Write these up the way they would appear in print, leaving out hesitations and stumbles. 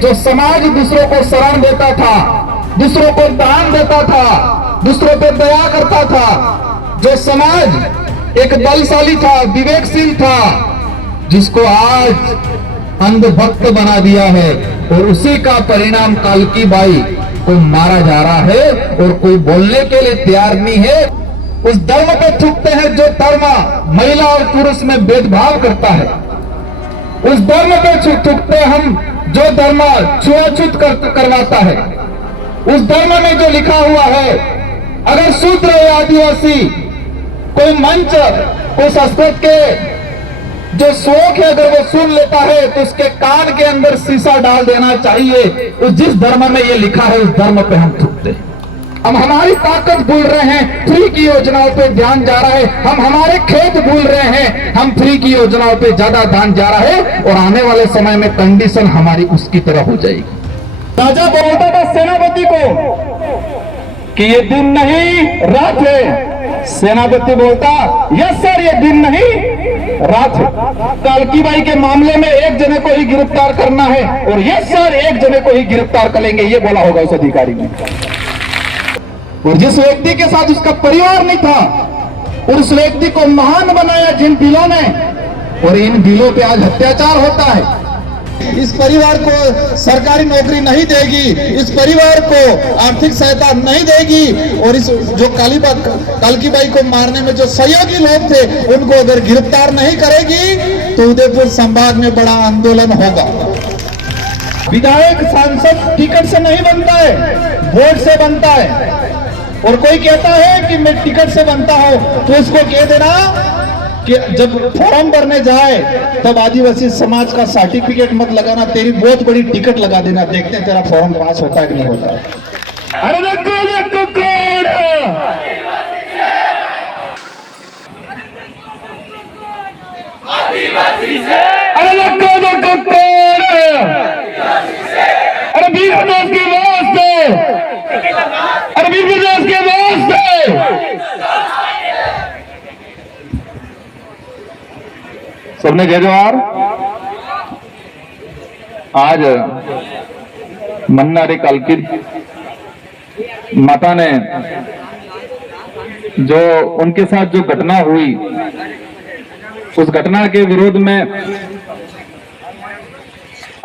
जो समाज दूसरों को शरण देता था, दूसरों को दान देता था, दूसरों पे दया करता था, जो समाज एक बलशाली था, विवेकशील था, जिसको आज अंधभक्त बना दिया है, और उसी का परिणाम कालकी बाई को मारा जा रहा है और कोई बोलने के लिए तैयार नहीं है। उस धर्म पे थूकते हैं जो धर्म महिला और पुरुष में भेदभाव करता है, उस धर्म पे थूकते हम जो धर्म छुआछूत करवाता है, उस धर्म में जो लिखा हुआ है अगर शूद्र या आदिवासी कोई मंच को संस्कृत के जो श्लोक है अगर वो सुन लेता है तो उसके कान के अंदर शीशा डाल देना चाहिए। तो जिस धर्म में ये लिखा है उस धर्म पे हम थूकते हैं। हम हमारी ताकत भूल रहे हैं, फ्री की योजनाओं पे ध्यान जा रहा है, हम हमारे खेत भूल रहे हैं, हम फ्री की योजनाओं पे ज्यादा ध्यान जा रहा है, और आने वाले समय में कंडीशन हमारी उसकी तरह हो जाएगी। राजा बोलता था सेनापति को कि ये दिन नहीं रात है, सेनापति बोलता यस सर ये दिन नहीं रात है। कालकी बाई के मामले में एक जने को ही गिरफ्तार करना है और यस सर एक जने को ही गिरफ्तार करेंगे, ये बोला होगा उस अधिकारी ने। और जिस व्यक्ति के साथ उसका परिवार नहीं था और उस व्यक्ति को महान बनाया जिन बिलों ने, और इन बिलों पे आज अत्याचार होता है। इस परिवार को सरकारी नौकरी नहीं देगी, इस परिवार को आर्थिक सहायता नहीं देगी, और इस जो कालकी बाई को मारने में जो सहयोगी लोग थे उनको अगर गिरफ्तार नहीं करेगी तो उदयपुर संभाग में बड़ा आंदोलन होगा। विधायक सांसद टिकट से नहीं बनता है, वोट से बनता है। और कोई कहता है कि मैं टिकट से बनता हूं तो इसको कह देना कि जब फॉर्म भरने जाए तब आदिवासी समाज का सर्टिफिकेट मत लगाना, तेरी बहुत बड़ी टिकट लगा देना, देखते हैं तेरा फॉर्म पास होता है कि नहीं होता है। अरे देखो कौन अरे देखो कौन अरे वीर प्रदेश के वास्ते, अरे वीर प्रदेश के वास्ते सबने जय जवाहर। आज मन्नारे कालकी माता ने जो उनके साथ जो घटना हुई उस घटना के विरोध में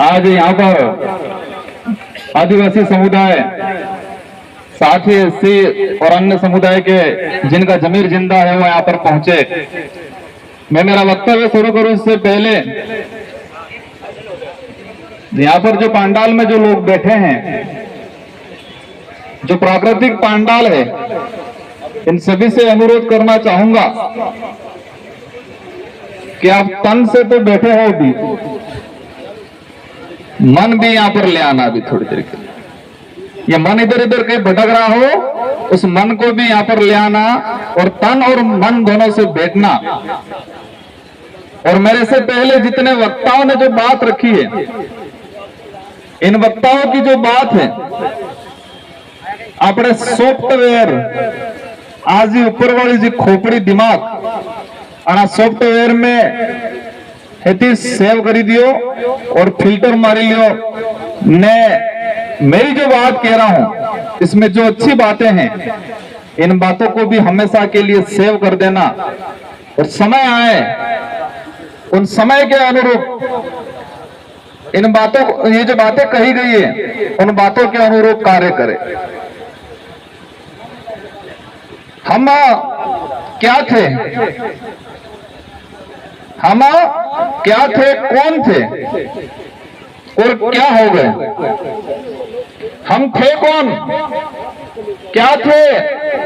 आज यहाँ पर आदिवासी समुदाय, साथ ही एससी और अन्य समुदाय के जिनका जमीर जिंदा है वो यहाँ पर पहुंचे। मैं मेरा वक्तव्य शुरू करूं इससे पहले यहाँ पर जो पांडाल में जो लोग बैठे हैं, जो प्राकृतिक पांडाल है, इन सभी से अनुरोध करना चाहूंगा कि आप तन से तो बैठे हो भी, मन भी यहाँ पर ले आना भी थोड़ी देर के लिए। ये मन इधर इधर कहीं भटक रहा हो उस मन को भी यहाँ पर ले आना और तन और मन दोनों से बैठना। और मेरे से पहले जितने वक्ताओं ने जो बात रखी है, इन वक्ताओं की जो बात है अपने सॉफ्टवेयर आज ही ऊपर वाली जी खोपड़ी दिमाग आना सॉफ्टवेयर में हेती सेव करी दियो और फिल्टर मारी लियो ने। मेरी जो बात कह रहा हूं इसमें जो अच्छी बातें हैं इन बातों को भी हमेशा के लिए सेव कर देना, और समय आए उन समय के अनुरूप इन बातों, ये जो बातें कही गई है उन बातों के अनुरूप कार्य करें। हम क्या थे, हम क्या थे, कौन थे और क्या हो गए। हम थे कौन, क्या थे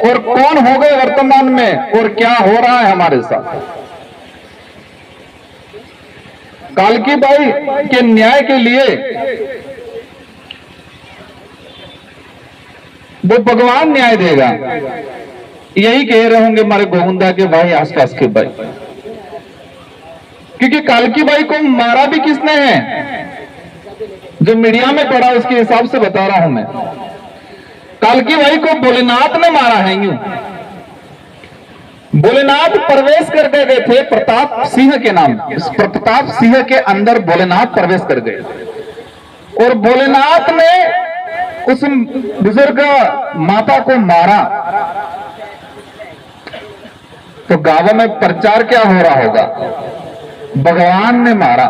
और कौन हो गए वर्तमान में, और क्या हो रहा है हमारे साथ। कालकी बाई के न्याय के लिए वो भगवान न्याय देगा, यही कह रहे होंगे हमारे गोविंदा के भाई आसपास के भाई। क्योंकि कालकी बाई को मारा भी किसने है, जो मीडिया में पड़ा उसके हिसाब से बता रहा हूं मैं। कालकी बाई को भोलेनाथ ने मारा है। यूं भोलेनाथ प्रवेश कर गए थे प्रताप सिंह के नाम, प्रताप सिंह के अंदर भोलेनाथ प्रवेश कर गए और भोलेनाथ ने उस बुजुर्ग माता को मारा, तो गांवों में प्रचार क्या हो रहा होगा? भगवान ने मारा।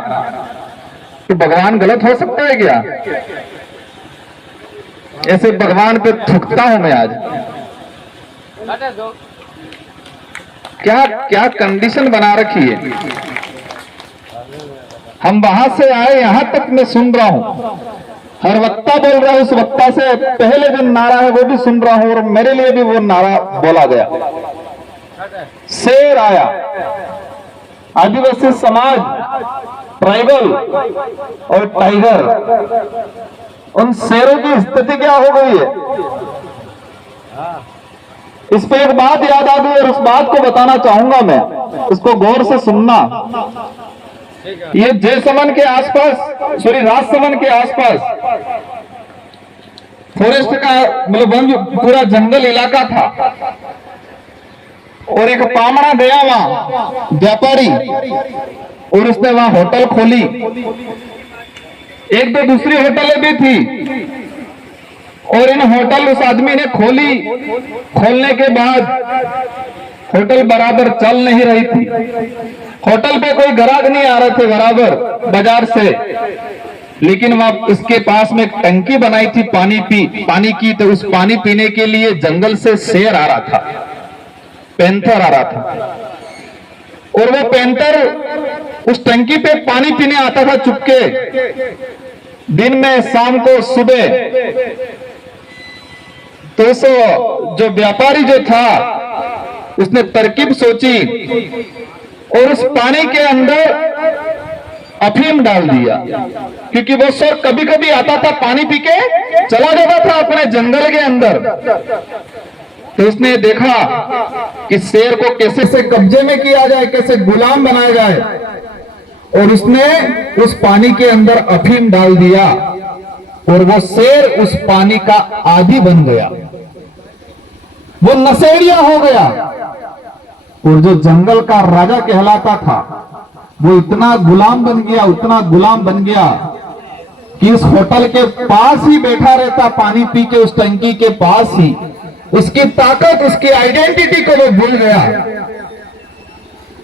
तो भगवान गलत हो सकता है क्या? ऐसे भगवान पे थूकता हूं मैं आज। क्या क्या कंडीशन बना रखी है। हम वहां से आए, यहां तक मैं सुन रहा हूं, हर वक्ता बोल रहा है, उस वक्ता से पहले जो नारा है वो भी सुन रहा हूं, और मेरे लिए भी वो नारा बोला गया। शेर आया, आदिवासी समाज, ट्राइबल और टाइगर, उन शेरों की स्थिति क्या हो गई है? इस पे एक बात याद आ गई और उस बात को बताना चाहूंगा मैं, इसको गौर से सुनना। ये जयसमन के आसपास, सॉरी राजसमन के आसपास फॉरेस्ट का मतलब वन पूरा जंगल इलाका था, और एक पामड़ा गया वहां व्यापारी, और उसने वहां होटल खोली। एक दो दूसरी होटलें भी थी, और इन होटल उस आदमी ने खोली। खोलने के बाद होटल बराबर चल नहीं रही थी। होटल पे कोई ग्राहक नहीं आ रहे थे बराबर बाजार से, लेकिन वहां उसके पास में एक टंकी बनाई थी पानी की, तो उस पानी पीने के लिए जंगल से शेर आ रहा था, पैंथर आ रहा था, और वो पैंथर उस टंकी पे पानी पीने आता था चुपके, दिन में, शाम को, सुबह। तो उस जो व्यापारी जो था उसने तरकीब सोची और उस पानी के अंदर अफीम डाल दिया, क्योंकि वो शेर कभी कभी आता था, पानी पी के चला जाता था अपने जंगल के अंदर। तो उसने देखा कि शेर को कैसे से कब्जे में किया जाए, कैसे गुलाम बनाया जाए, और उसने उस पानी के अंदर अफीम डाल दिया, और वो शेर उस पानी का आदी बन गया, वो नशेड़िया हो गया। और जो जंगल का राजा कहलाता था वो इतना गुलाम बन गया, उतना गुलाम बन गया कि इस होटल के पास ही बैठा रहता, पानी पी के उस टंकी के पास ही। उसकी ताकत, उसकी आइडेंटिटी को वो भूल गया,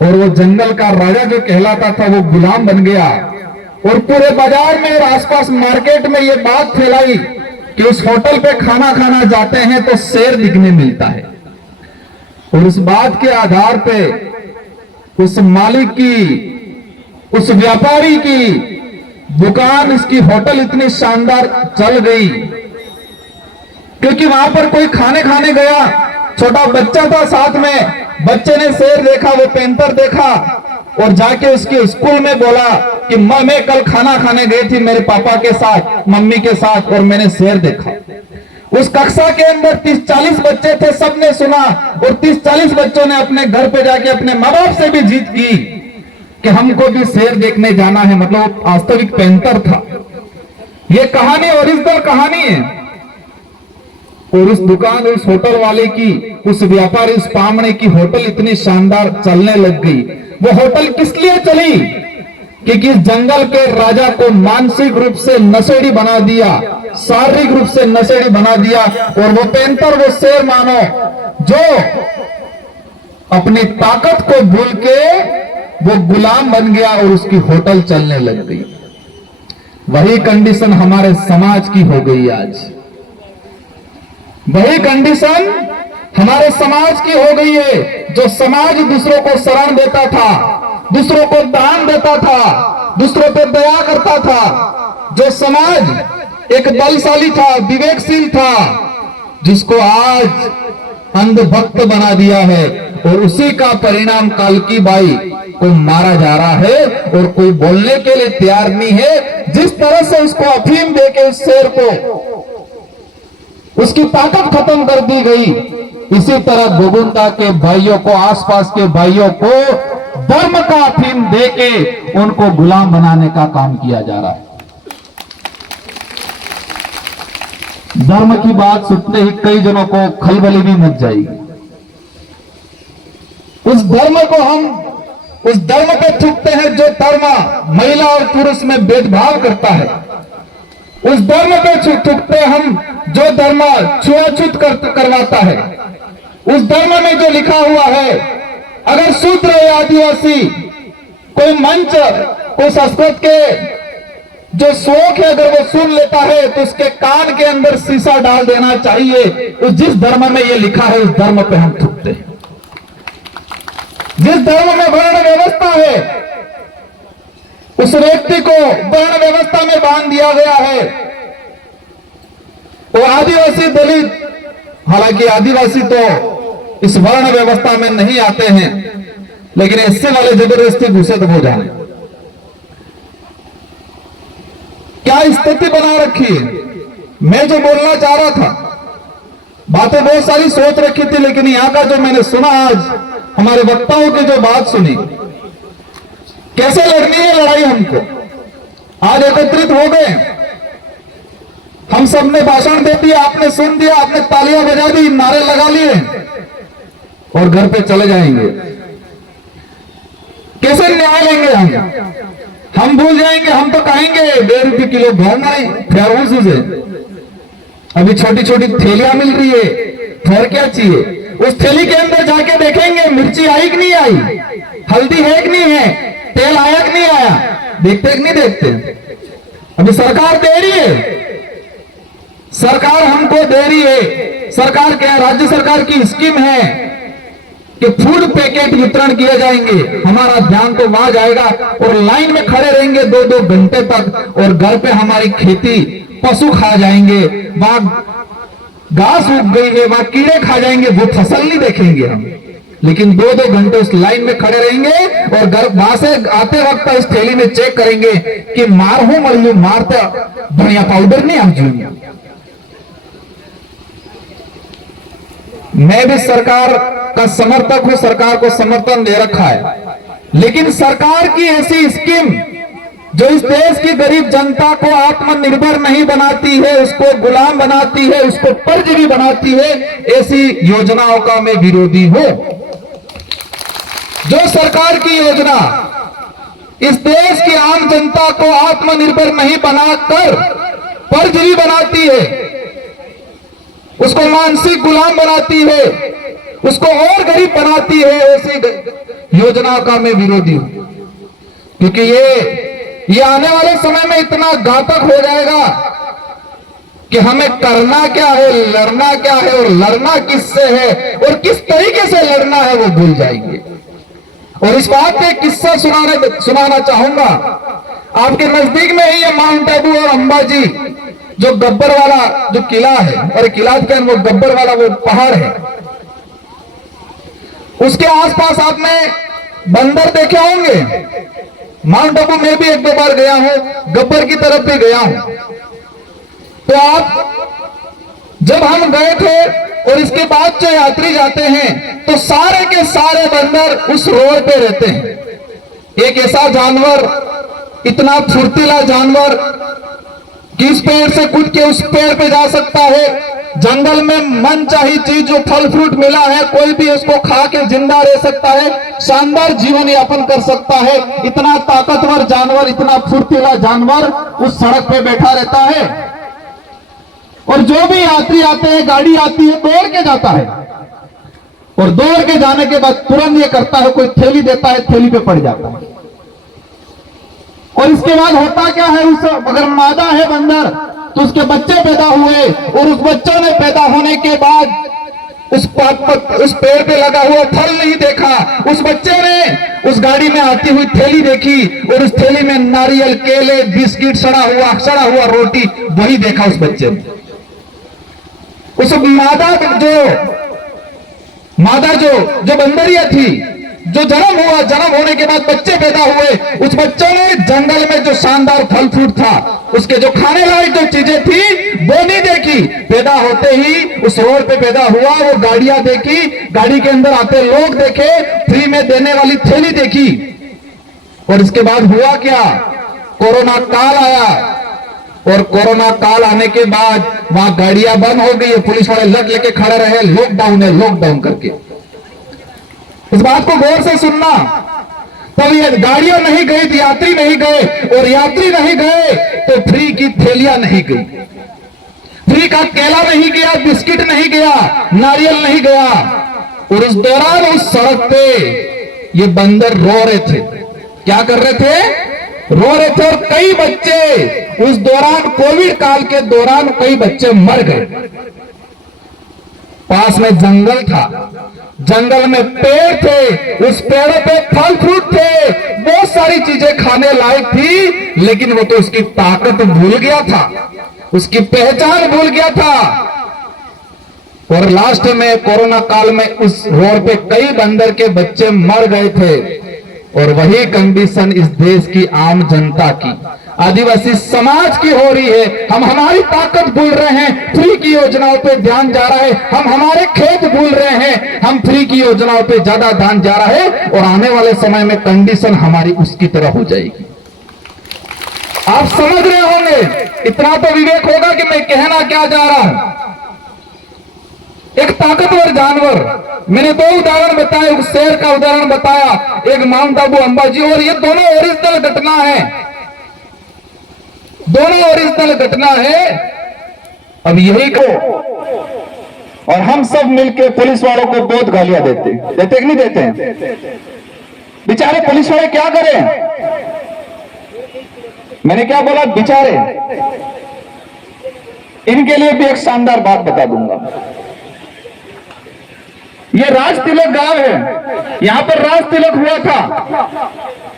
और वो जंगल का राजा जो कहलाता था वो गुलाम बन गया। और पूरे बाजार में और आसपास मार्केट में ये बात फैलाई कि उस होटल पे खाना खाना जाते हैं तो शेर दिखने मिलता है। और इस बात के आधार पे उस मालिक की, उस व्यापारी की दुकान, इसकी होटल इतनी शानदार चल गई, क्योंकि वहां पर कोई खाने गया, छोटा बच्चा था साथ में, बच्चे ने शेर देखा, वो पैंथर देखा, और जाके उसके स्कूल में बोला कि मैं कल खाना खाने गई थी मेरे पापा के साथ, मम्मी के साथ, और मैंने शेर देखा। उस कक्षा के अंदर 30-40 बच्चे थे, सबने सुना, और 30-40 बच्चों ने अपने घर पे जाके अपने माँ बाप से भी जीत की कि हमको भी शेर देखने जाना है। मतलब वास्तविक पैंथर था। ये कहानी ओरिजिनल कहानी है। और उस दुकान, उस होटल वाले की, उस व्यापारी, उस पामणे की होटल इतनी शानदार चलने लग गई। वो होटल किस लिए चली? क्योंकि इस जंगल के राजा को मानसिक रूप से नशेड़ी बना दिया, शारीरिक रूप से नशेड़ी बना दिया, और वो पैंथर, वो शेर मानो, जो अपनी ताकत को भूल के वो गुलाम बन गया और उसकी होटल चलने लग गई। वही कंडीशन हमारे समाज की हो गई आज। वही कंडीशन हमारे समाज की हो गई है। जो समाज दूसरों को शरण देता था, दूसरों को दान देता था, दूसरों पे दया करता था, जो समाज एक बलशाली था, विवेकशील था, जिसको आज अंधभक्त बना दिया है, और उसी का परिणाम कालकी बाई को मारा जा रहा है, और कोई बोलने के लिए तैयार नहीं है। जिस तरह से उसको अफीम देके उस शेर को उसकी ताकत खत्म कर दी गई, इसी तरह गोविंदा के भाइयों को, आसपास के भाइयों को धर्म का अफीम देके उनको गुलाम बनाने का काम किया जा रहा है। धर्म की बात सुनते ही कई जनों को खलबली भी मच जाएगी। उस धर्म को हम उस धर्म पे थूकते हैं जो धर्म महिला और पुरुष में भेदभाव करता है। उस धर्म पे थूकते हम जो धर्म छुआछूत करवाता है। उस धर्म में जो लिखा हुआ है, अगर शूद्र या आदिवासी कोई मंच को संस्कृत के जो श्लोक है अगर वो सुन लेता है तो उसके कान के अंदर शीशा डाल देना चाहिए। उस जिस धर्म में ये लिखा है उस धर्म पे हम थूकते हैं। जिस धर्म में वर्ण व्यवस्था है उस व्यक्ति को वर्ण व्यवस्था में बांध दिया गया है। वो आदिवासी दलित, हालांकि आदिवासी तो इस वर्ण व्यवस्था में नहीं आते हैं, लेकिन इससे वाले जबरदस्ती घुसे तो हो जाए। क्या स्थिति बना रखी है। मैं जो बोलना चाह रहा था, बातें बहुत सारी सोच रखी थी, लेकिन यहां का जो मैंने सुना, आज हमारे वक्ताओं की जो बात सुनी, कैसे लड़नी है लड़ाई हमको। आज एकत्रित हो गए, हम सब ने भाषण दे दिया, आपने सुन दिया, आपने तालियां बजा दी, नारे लगा लिए और घर पे चले जाएंगे। कैसे न्याय लेंगे हम भूल जाएंगे। हम तो कहेंगे 1.5 रुपये किलो गहूं नहीं से अभी छोटी छोटी थैलियां मिल रही है, और क्या चाहिए। उस थैली के अंदर जाके देखेंगे मिर्ची आई कि नहीं आई, हल्दी है कि नहीं है, तेल आया कि नहीं आया, देखते कि नहीं देखते। अभी सरकार दे रही है, सरकार हमको दे रही है। सरकार क्या, राज्य सरकार की स्कीम है कि फूड पैकेट वितरण किए जाएंगे। हमारा ध्यान तो वहां जाएगा और लाइन में खड़े रहेंगे 2-2 घंटे तक, और घर पे हमारी खेती पशु खा जाएंगे, वहां घास उग गई है, वहां कीड़े खा जाएंगे, वो फसल नहीं देखेंगे हम। लेकिन 2-2 घंटे उस लाइन में खड़े रहेंगे और घर वहां से आते वक्त इस थैली में चेक करेंगे कि मार हूं मर मारते धनिया पाउडर नहीं आ। मैं भी सरकार का समर्थक हूं, सरकार को समर्थन दे रखा है, लेकिन सरकार की ऐसी स्कीम जो इस देश की गरीब जनता को आत्मनिर्भर नहीं बनाती है, उसको गुलाम बनाती है, उसको परजीवी बनाती है, ऐसी योजनाओं का मैं विरोधी हूं। जो सरकार की योजना इस देश की आम जनता को आत्मनिर्भर नहीं बनाकर परजीवी बनाती है, उसको मानसिक गुलाम बनाती है, उसको और गरीब बनाती है, ऐसी योजना का मैं विरोधी हूं। क्योंकि ये आने वाले समय में इतना घातक हो जाएगा कि हमें करना क्या है, लड़ना क्या है, और लड़ना किससे है और किस तरीके से लड़ना है वो भूल जाएंगे। और इस बात पे किस्सा सुनाना चाहूंगा। आपके नजदीक में ही है माउंट आबू और अंबाजी, जो गब्बर वाला जो किला है, और किला के वो गब्बर वाला वो पहाड़ है, उसके आसपास आपने बंदर देखे होंगे। माउंट आबू में भी 1-2 बार गया हूं, गब्बर की तरफ भी गया हूं। तो आप जब हम गए थे और इसके बाद जो यात्री जाते हैं तो सारे के सारे बंदर उस रोड पे रहते हैं। एक ऐसा जानवर, इतना फुर्तीला जानवर कि इस पेड़ से कूद के उस पेड़ पे जा सकता है। जंगल में मनचाही चीज जो फल फ्रूट मिला है, कोई भी इसको खा के जिंदा रह सकता है, शानदार जीवन यापन कर सकता है। इतना ताकतवर जानवर, इतना फुर्तीला जानवर उस सड़क पे बैठा रहता है, और जो भी यात्री आते हैं, गाड़ी आती है, दौड़ के जाता है, और दौड़ के जाने के बाद तुरंत ये करता है, कोई थैली देता है, थैली पे पड़ जाता है। और इसके बाद होता क्या है, उस अगर मादा है बंदर तो उसके बच्चे पैदा हुए, और उस बच्चों ने पैदा होने के बाद उस पेड़ पे लगा हुआ फल नहीं देखा, उस बच्चे ने उस गाड़ी में आती हुई थैली देखी, और उस थैली में नारियल, केले, बिस्किट, सड़ा हुआ रोटी, वही देखा उस बच्चे ने। उस मादा जो बंदरिया थी, जो जन्म होने के बाद बच्चे पैदा हुए, उस बच्चों ने जंगल में जो शानदार फल फ्रूट था, उसके जो खाने लायक जो चीजें थी वो नहीं देखी। पैदा होते ही उस रोड पे पैदा हुआ, वो गाड़ियां देखी, गाड़ी के अंदर आते लोग देखे, फ्री में देने वाली थैली देखी। और इसके बाद हुआ क्या, कोरोना काल आया, और कोरोना काल आने के बाद वहां गाड़ियां बंद हो गई, पुलिस वाले लग लेके खड़े रहे, लॉकडाउन है, लॉकडाउन करके। इस बात को गौर से सुनना, तब ये गाड़ियां नहीं गई, यात्री नहीं गए, और यात्री नहीं गए तो फ्री की थैलियां नहीं गई, फ्री का केला नहीं गया, बिस्किट नहीं गया, नारियल नहीं गया। और उस दौरान उस सड़क पे ये बंदर रो रहे थे। क्या कर रहे थे? रो रहे थे। और कई बच्चे उस दौरान, कोविड काल के दौरान कई बच्चे मर गए। पास में जंगल था, जंगल में पेड़ थे, उस पेड़ों पे फल फ्रूट थे, बहुत सारी चीजें खाने लायक थी, लेकिन वो तो उसकी ताकत भूल गया था, उसकी पहचान भूल गया था। और लास्ट में कोरोना काल में उस रोड पे कई बंदर के बच्चे मर गए थे। और वही कंडीशन इस देश की आम जनता की, आदिवासी समाज की हो रही है। हम हमारी ताकत भूल रहे हैं, फ्री की योजनाओं पे ध्यान जा रहा है, हम हमारे खेत भूल रहे हैं, हम फ्री की योजनाओं पे ज्यादा ध्यान जा रहा है, और आने वाले समय में कंडीशन हमारी उसकी तरह हो जाएगी। आप समझ रहे होंगे, इतना तो विवेक होगा कि मैं कहना क्या जा रहा हूं। एक ताकतवर जानवर, मैंने दो उदाहरण बताए, एक शेर का उदाहरण बताया, एक माउंट आबू अंबाजी, और ये दोनों ओरिजिनल घटना है, दोनों ओरिजिनल घटना है। अब यही को, और हम सब मिलके पुलिस वालों को बहुत गालियां देते कि नहीं देते हैं? बेचारे पुलिस वाले क्या करें? मैंने क्या बोला? बेचारे। इनके लिए भी एक शानदार बात बता दूंगा। ये राज तिलक गांव है, यहां पर राज तिलक हुआ था,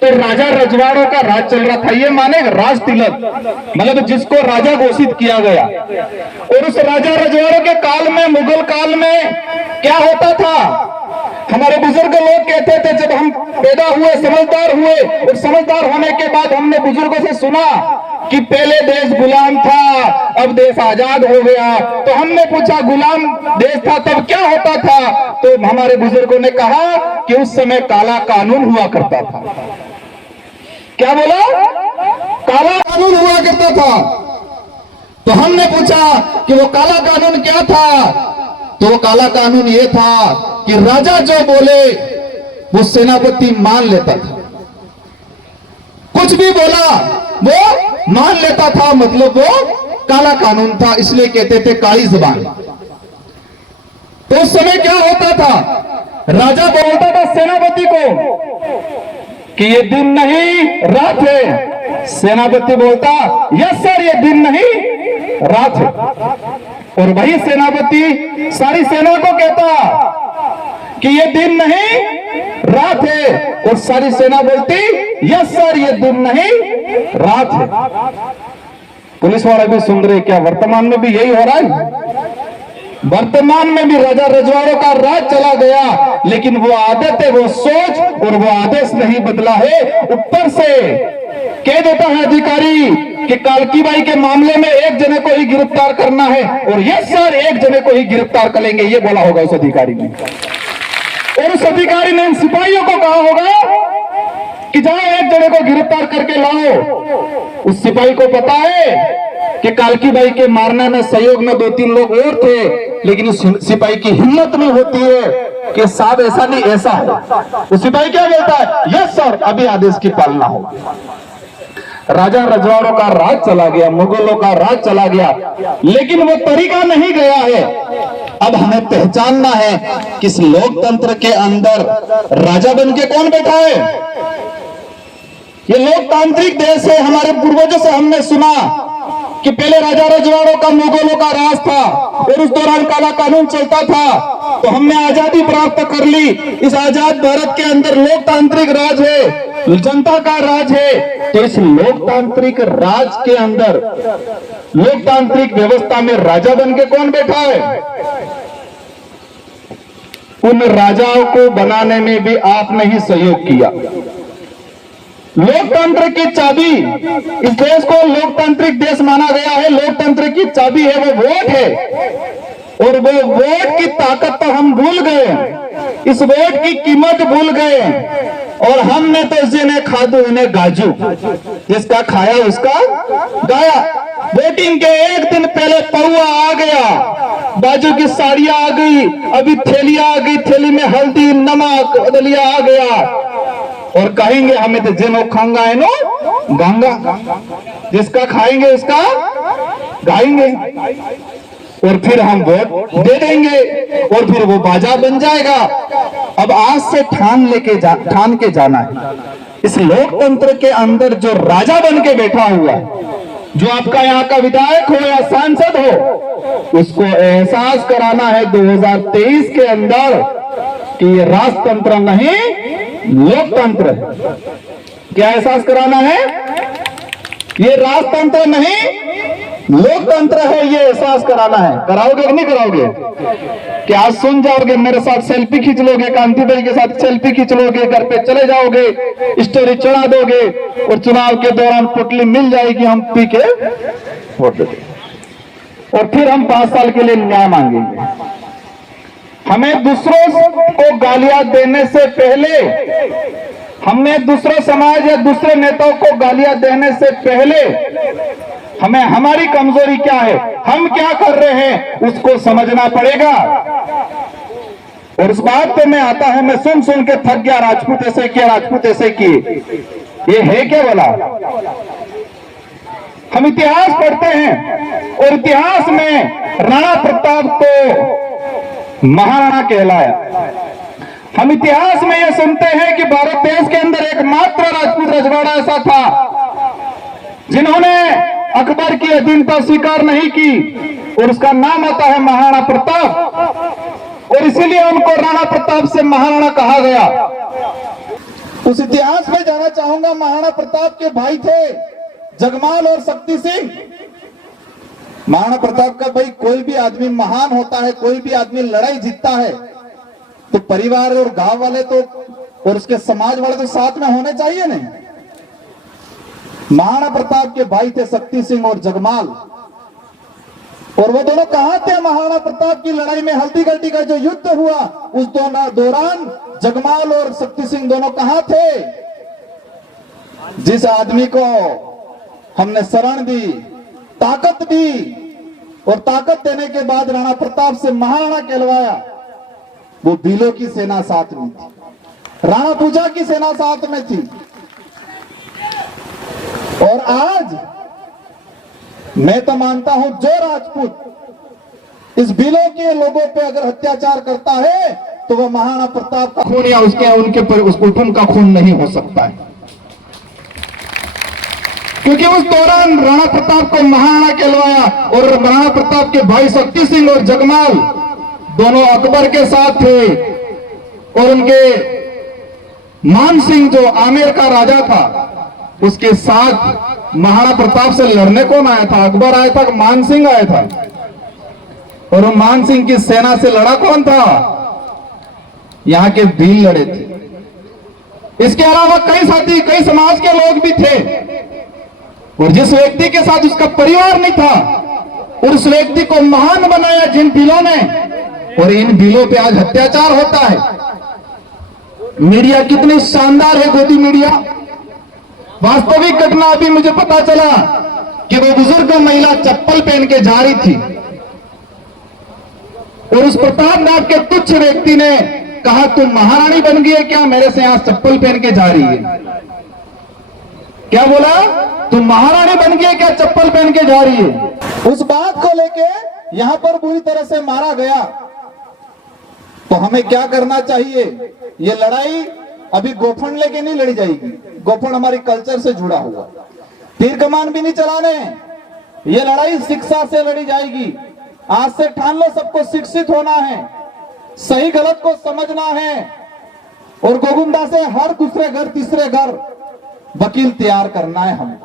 तो राजा रजवाड़ों का राज चल रहा था। ये माने राज तिलक मतलब जिसको राजा घोषित किया गया। और उस राजा रजवाड़ों के काल में, मुगल काल में क्या होता था? हमारे बुजुर्ग लोग कहते थे, जब हम पैदा हुए, समझदार हुए, और समझदार होने के बाद हमने बुजुर्गों से सुना कि पहले देश गुलाम था, अब देश आजाद हो गया। तो हमने पूछा, गुलाम देश था तब क्या होता था? तो हमारे बुजुर्गों ने कहा कि उस समय काला कानून हुआ करता था। क्या बोला? काला कानून हुआ करता था। तो हमने पूछा कि वो काला कानून क्या था? तो वो काला कानून ये था कि राजा जो बोले वो सेनापति मान लेता था, कुछ भी बोला वो मान लेता था, मतलब वो काला कानून था, इसलिए कहते थे काली जुबान। तो उस समय क्या होता था? राजा बोलता था सेनापति को कि ये दिन नहीं रात है। सेनापति बोलता, यस सर, ये दिन नहीं रात है। और वही सेनापति सारी सेना को कहता कि ये दिन नहीं रात है, और सारी सेना बोलती, यस सर, ये दिन नहीं रात है। पुलिस वाले भी सुन रहे, क्या वर्तमान में भी यही हो रहा है? वर्तमान में भी राजा रजवाड़ों का राज चला गया, लेकिन वो आदत है, वो सोच और वो आदेश नहीं बदला है। ऊपर से कह देता है अधिकारी कि कालकी बाई के मामले में एक जने को ही गिरफ्तार करना है, और यस सर, एक जने को ही गिरफ्तार करेंगे, ये बोला होगा उस अधिकारी ने। और उस अधिकारी ने इन सिपाहियों को कहा होगा कि जाओ एक जने को गिरफ्तार करके लाओ। उस सिपाही को पता है कि कालकी बाई के मारने में सहयोग में 2-3 लोग और थे, लेकिन उस सिपाही की हिम्मत नहीं होती है कि साहब ऐसा नहीं ऐसा है। उस सिपाही क्या बोलता है? यस सर, अभी आदेश की पालना हो। राजा रजवाड़ों का राज चला गया, मुगलों का राज चला गया, लेकिन वो तरीका नहीं गया है। अब हमें पहचानना है कि इस लोकतंत्र के अंदर राजा बन के कौन बैठा है। ये लोकतांत्रिक देश है। हमारे पूर्वजों से हमने सुना कि पहले राजा रजवाड़ों का, मुगलों का राज था, और उस दौरान काला कानून चलता था। तो हमने आजादी प्राप्त कर ली। इस आजाद भारत के अंदर लोकतांत्रिक राज है, जनता का राज है। तो इस लोकतांत्रिक राज के अंदर, लोकतांत्रिक व्यवस्था में राजा बन के कौन बैठा है? उन राजाओं को बनाने में भी आपने ही सहयोग किया। लोकतंत्र की चाबी, इस देश को लोकतांत्रिक देश माना गया है, लोकतंत्र की चाबी है वो वोट है, और वो वोट की ताकत तो हम भूल गए, इस वोट की कीमत भूल गए। और हमने तो जिन्हें खादू इन्हें गाजू, जिसका खाया उसका गाया। वोटिंग के एक दिन पहले पौआ आ गया, बाजू की साड़ियां आ गई, अभी थैलियां आ गई, थैली में हल्दी, नमक, दलिया आ गया। और कहेंगे हमें तो जेनो खांगा है नो गंगा, जिसका खाएंगे उसका गाएंगे, और फिर हम वोट दे देंगे और फिर वो बाजा बन जाएगा। अब आज से ठान के जाना है, इस लोकतंत्र के अंदर जो राजा बन के बैठा हुआ है, जो आपका यहाँ का विधायक हो या सांसद हो, उसको एहसास कराना है 2023 के अंदर कि ये राजतंत्र नहीं लोकतंत्र है। क्या एहसास कराना है? ये राजतंत्र नहीं लोकतंत्र है, ये एहसास कराना है। कराओगे कि नहीं कराओगे? क्या आज सुन जाओगे, मेरे साथ सेल्फी खींच लोगे, कांति भाई के साथ सेल्फी खींच लोगे, घर पे चले जाओगे, स्टोरी चढ़ा दोगे और चुनाव के दौरान पुटली मिल जाएगी, हम पी के वोट दे देंगे और फिर हम 5 साल के लिए न्याय मांगेंगे। हमें दूसरों को गालियां देने से पहले, हमने दूसरे समाज या दूसरे नेताओं को गालियां देने से पहले हमें हमारी कमजोरी क्या है, हम क्या कर रहे हैं, उसको समझना पड़ेगा। और उस बात पे मैं आता है, मैं सुन सुन के थक गया, राजपूत ऐसे किया, राजपूत ऐसे किए, ये है क्या बोला? हम इतिहास पढ़ते हैं और इतिहास में राणा प्रताप को महाराणा कहलाया। हम इतिहास में यह सुनते हैं कि भारत देश के अंदर एकमात्र राजपूत रजवाड़ा ऐसा था जिन्होंने अकबर की अधीनता स्वीकार नहीं की, और उसका नाम आता है महाराणा प्रताप, और इसीलिए उनको राणा प्रताप से महाराणा कहा गया। उस इतिहास में जाना चाहूंगा। महाराणा प्रताप के भाई थे जगमाल और शक्ति सिंह। महाराणा प्रताप का भाई, कोई भी आदमी महान होता है, कोई भी आदमी लड़ाई जीतता है तो परिवार और गांव वाले तो और उसके समाज वाले तो साथ में होने चाहिए नहीं। महाराणा प्रताप के भाई थे शक्ति सिंह और जगमाल, और वो दोनों कहां थे? महाराणा प्रताप की लड़ाई में हल्दी घाटी का जो युद्ध हुआ उस दौरान जगमाल और शक्ति सिंह दोनों कहां थे? जिस आदमी को हमने शरण दी, ताकत दी, और ताकत देने के बाद राणा प्रताप से महाराणा कहलवाया, वो भीलों की सेना साथ में थी, राणा पूजा की सेना साथ में थी। और आज मैं तो मानता हूं जो राजपूत इस भीलों के लोगों पे अगर अत्याचार करता है तो वह महाराणा प्रताप का खून या उनके पर उस कुटुंब का खून नहीं हो सकता है, क्योंकि उस दौरान राणा प्रताप को महाराणा कहलवाया। और महाराणा प्रताप के भाई शक्ति सिंह और जगमाल दोनों अकबर के साथ थे, और उनके मान सिंह जो आमेर का राजा था उसके साथ महाराणा प्रताप से लड़ने कौन आया था? अकबर आया था, मान सिंह आया था। और मान सिंह की सेना से लड़ा कौन था? यहां के भील लड़े थे। इसके अलावा कई साथी, कई समाज के लोग भी थे, और जिस व्यक्ति के साथ उसका परिवार नहीं था, और उस व्यक्ति को महान बनाया जिन भीलों ने, और इन भीलों पे आज अत्याचार होता है। मीडिया कितनी शानदार है, गोदी मीडिया। वास्तविक घटना अभी मुझे पता चला कि वो बुजुर्ग महिला चप्पल पहन के जा रही थी, और उस प्रताप नाम के तुच्छ व्यक्ति ने कहा, तुम महारानी बन गई है क्या, मेरे से यहां चप्पल पहन के जा रही है? क्या बोला? तुम महारानी बन गई है क्या, चप्पल पहन के जा रही है? उस बात को लेके यहां पर बुरी तरह से मारा गया। तो हमें क्या करना चाहिए? ये लड़ाई अभी गोफन लेके नहीं लड़ी जाएगी। गोफन हमारी कल्चर से जुड़ा हुआ, तीर कमान भी नहीं चलाने। ये लड़ाई शिक्षा से लड़ी जाएगी। आज से ठान लो, सबको शिक्षित होना है, सही गलत को समझना है, और गोविंदा से हर दूसरे घर तीसरे घर वकील तैयार करना है। हमें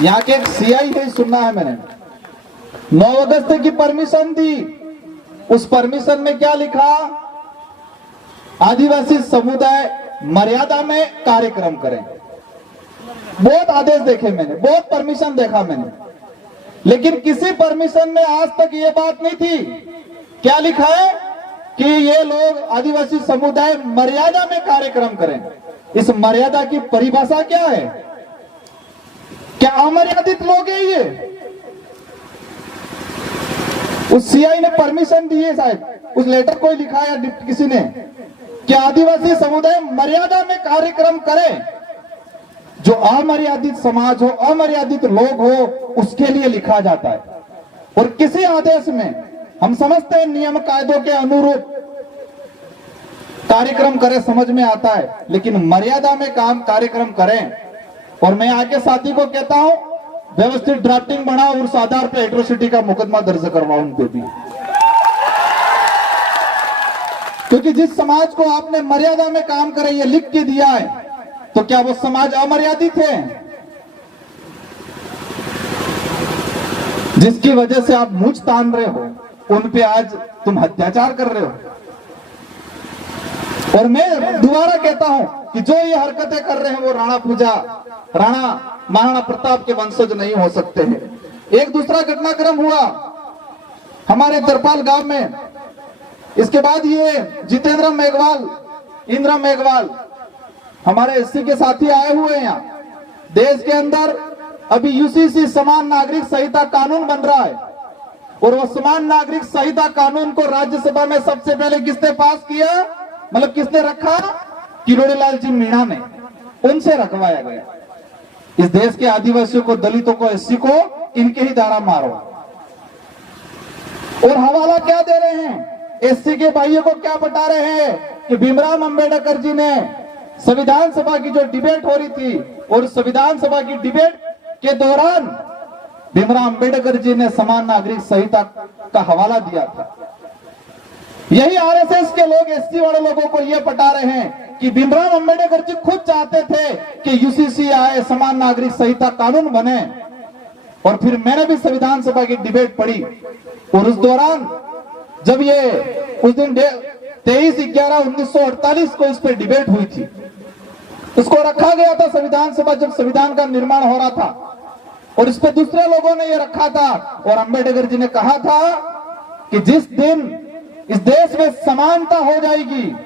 यहाँ के एक सीआई है, सुनना है मैंने, 9 अगस्त की परमिशन दी। उस परमिशन में क्या लिखा? आदिवासी समुदाय मर्यादा में कार्यक्रम करें। बहुत आदेश देखे मैंने, बहुत परमिशन देखा मैंने, लेकिन किसी परमिशन में आज तक ये बात नहीं थी। क्या लिखा है? कि ये लोग आदिवासी समुदाय मर्यादा में कार्यक्रम करें। इस मर्यादा की परिभाषा क्या है? क्या अमर्यादित लोग हैं ये? उस सीआई ने परमिशन दी है शायद, उस लेटर को लिखा है किसी ने कि आदिवासी समुदाय मर्यादा में कार्यक्रम करे। जो अमर्यादित समाज हो, अमर्यादित लोग हो, उसके लिए लिखा जाता है। और किसी आदेश में हम समझते हैं नियम कायदों के अनुरूप कार्यक्रम करें, समझ में आता है, लेकिन मर्यादा में कार्यक्रम करें। और मैं आगे साथी को कहता हूं, व्यवस्थित ड्राफ्टिंग बनाओ और उस आधार पर एट्रोसिटी का मुकदमा दर्ज करवाओ उन पे भी। क्योंकि जिस समाज को आपने मर्यादा में काम करे ये लिख के दिया है, तो क्या वो समाज अमर्यादित है? जिसकी वजह से आप मुझ तान रहे हो, उन पे आज तुम अत्याचार कर रहे हो। और मैं दोबारा कहता हूं कि जो ये हरकतें कर रहे हैं वो राणा पूजा, राणा महाराणा प्रताप के वंशज नहीं हो सकते हैं। एक दूसरा घटनाक्रम हुआ हमारे तरपाल गांव में। इसके बाद ये जितेंद्र मेघवाल, इंद्र मेघवाल हमारे एससी के साथी आए हुए हैं यहाँ। देश के अंदर अभी यूसीसी समान नागरिक संहिता कानून बन रहा है, और वो समान नागरिक संहिता कानून को राज्यसभा में सबसे पहले किसने पास किया, मतलब किसने रखा? किरोड़ी लाल जी मीणा ने, उनसे रखवाया गया। इस देश के आदिवासियों को, दलितों को, एससी को इनके ही दाड़ा मारो। और हवाला क्या दे रहे हैं? एससी के भाइयों को क्या बता रहे हैं कि भीमराव अंबेडकर जी ने संविधान सभा की जो डिबेट हो रही थी, और संविधान सभा की डिबेट के दौरान भीमराव अंबेडकर जी ने समान नागरिक संहिता का हवाला दिया था। यही आरएसएस के लोग एससी वाले लोगों को यह बता रहे हैं कि भीमराव अंबेडकर जी खुद चाहते थे कि यूसीसी आए, समान नागरिक संहिता कानून बने। और फिर मैंने भी संविधान सभा की डिबेट पढ़ी, और उस दौरान जब ये उस दिन 23/11/1948 को इस पे डिबेट हुई थी, उसको रखा गया था संविधान सभा, जब संविधान का निर्माण हो रहा था, और इस पे दूसरे लोगों ने ये रखा था। और अंबेडकर जी ने कहा था कि जिस दिन इस देश में समानता हो जाएगी,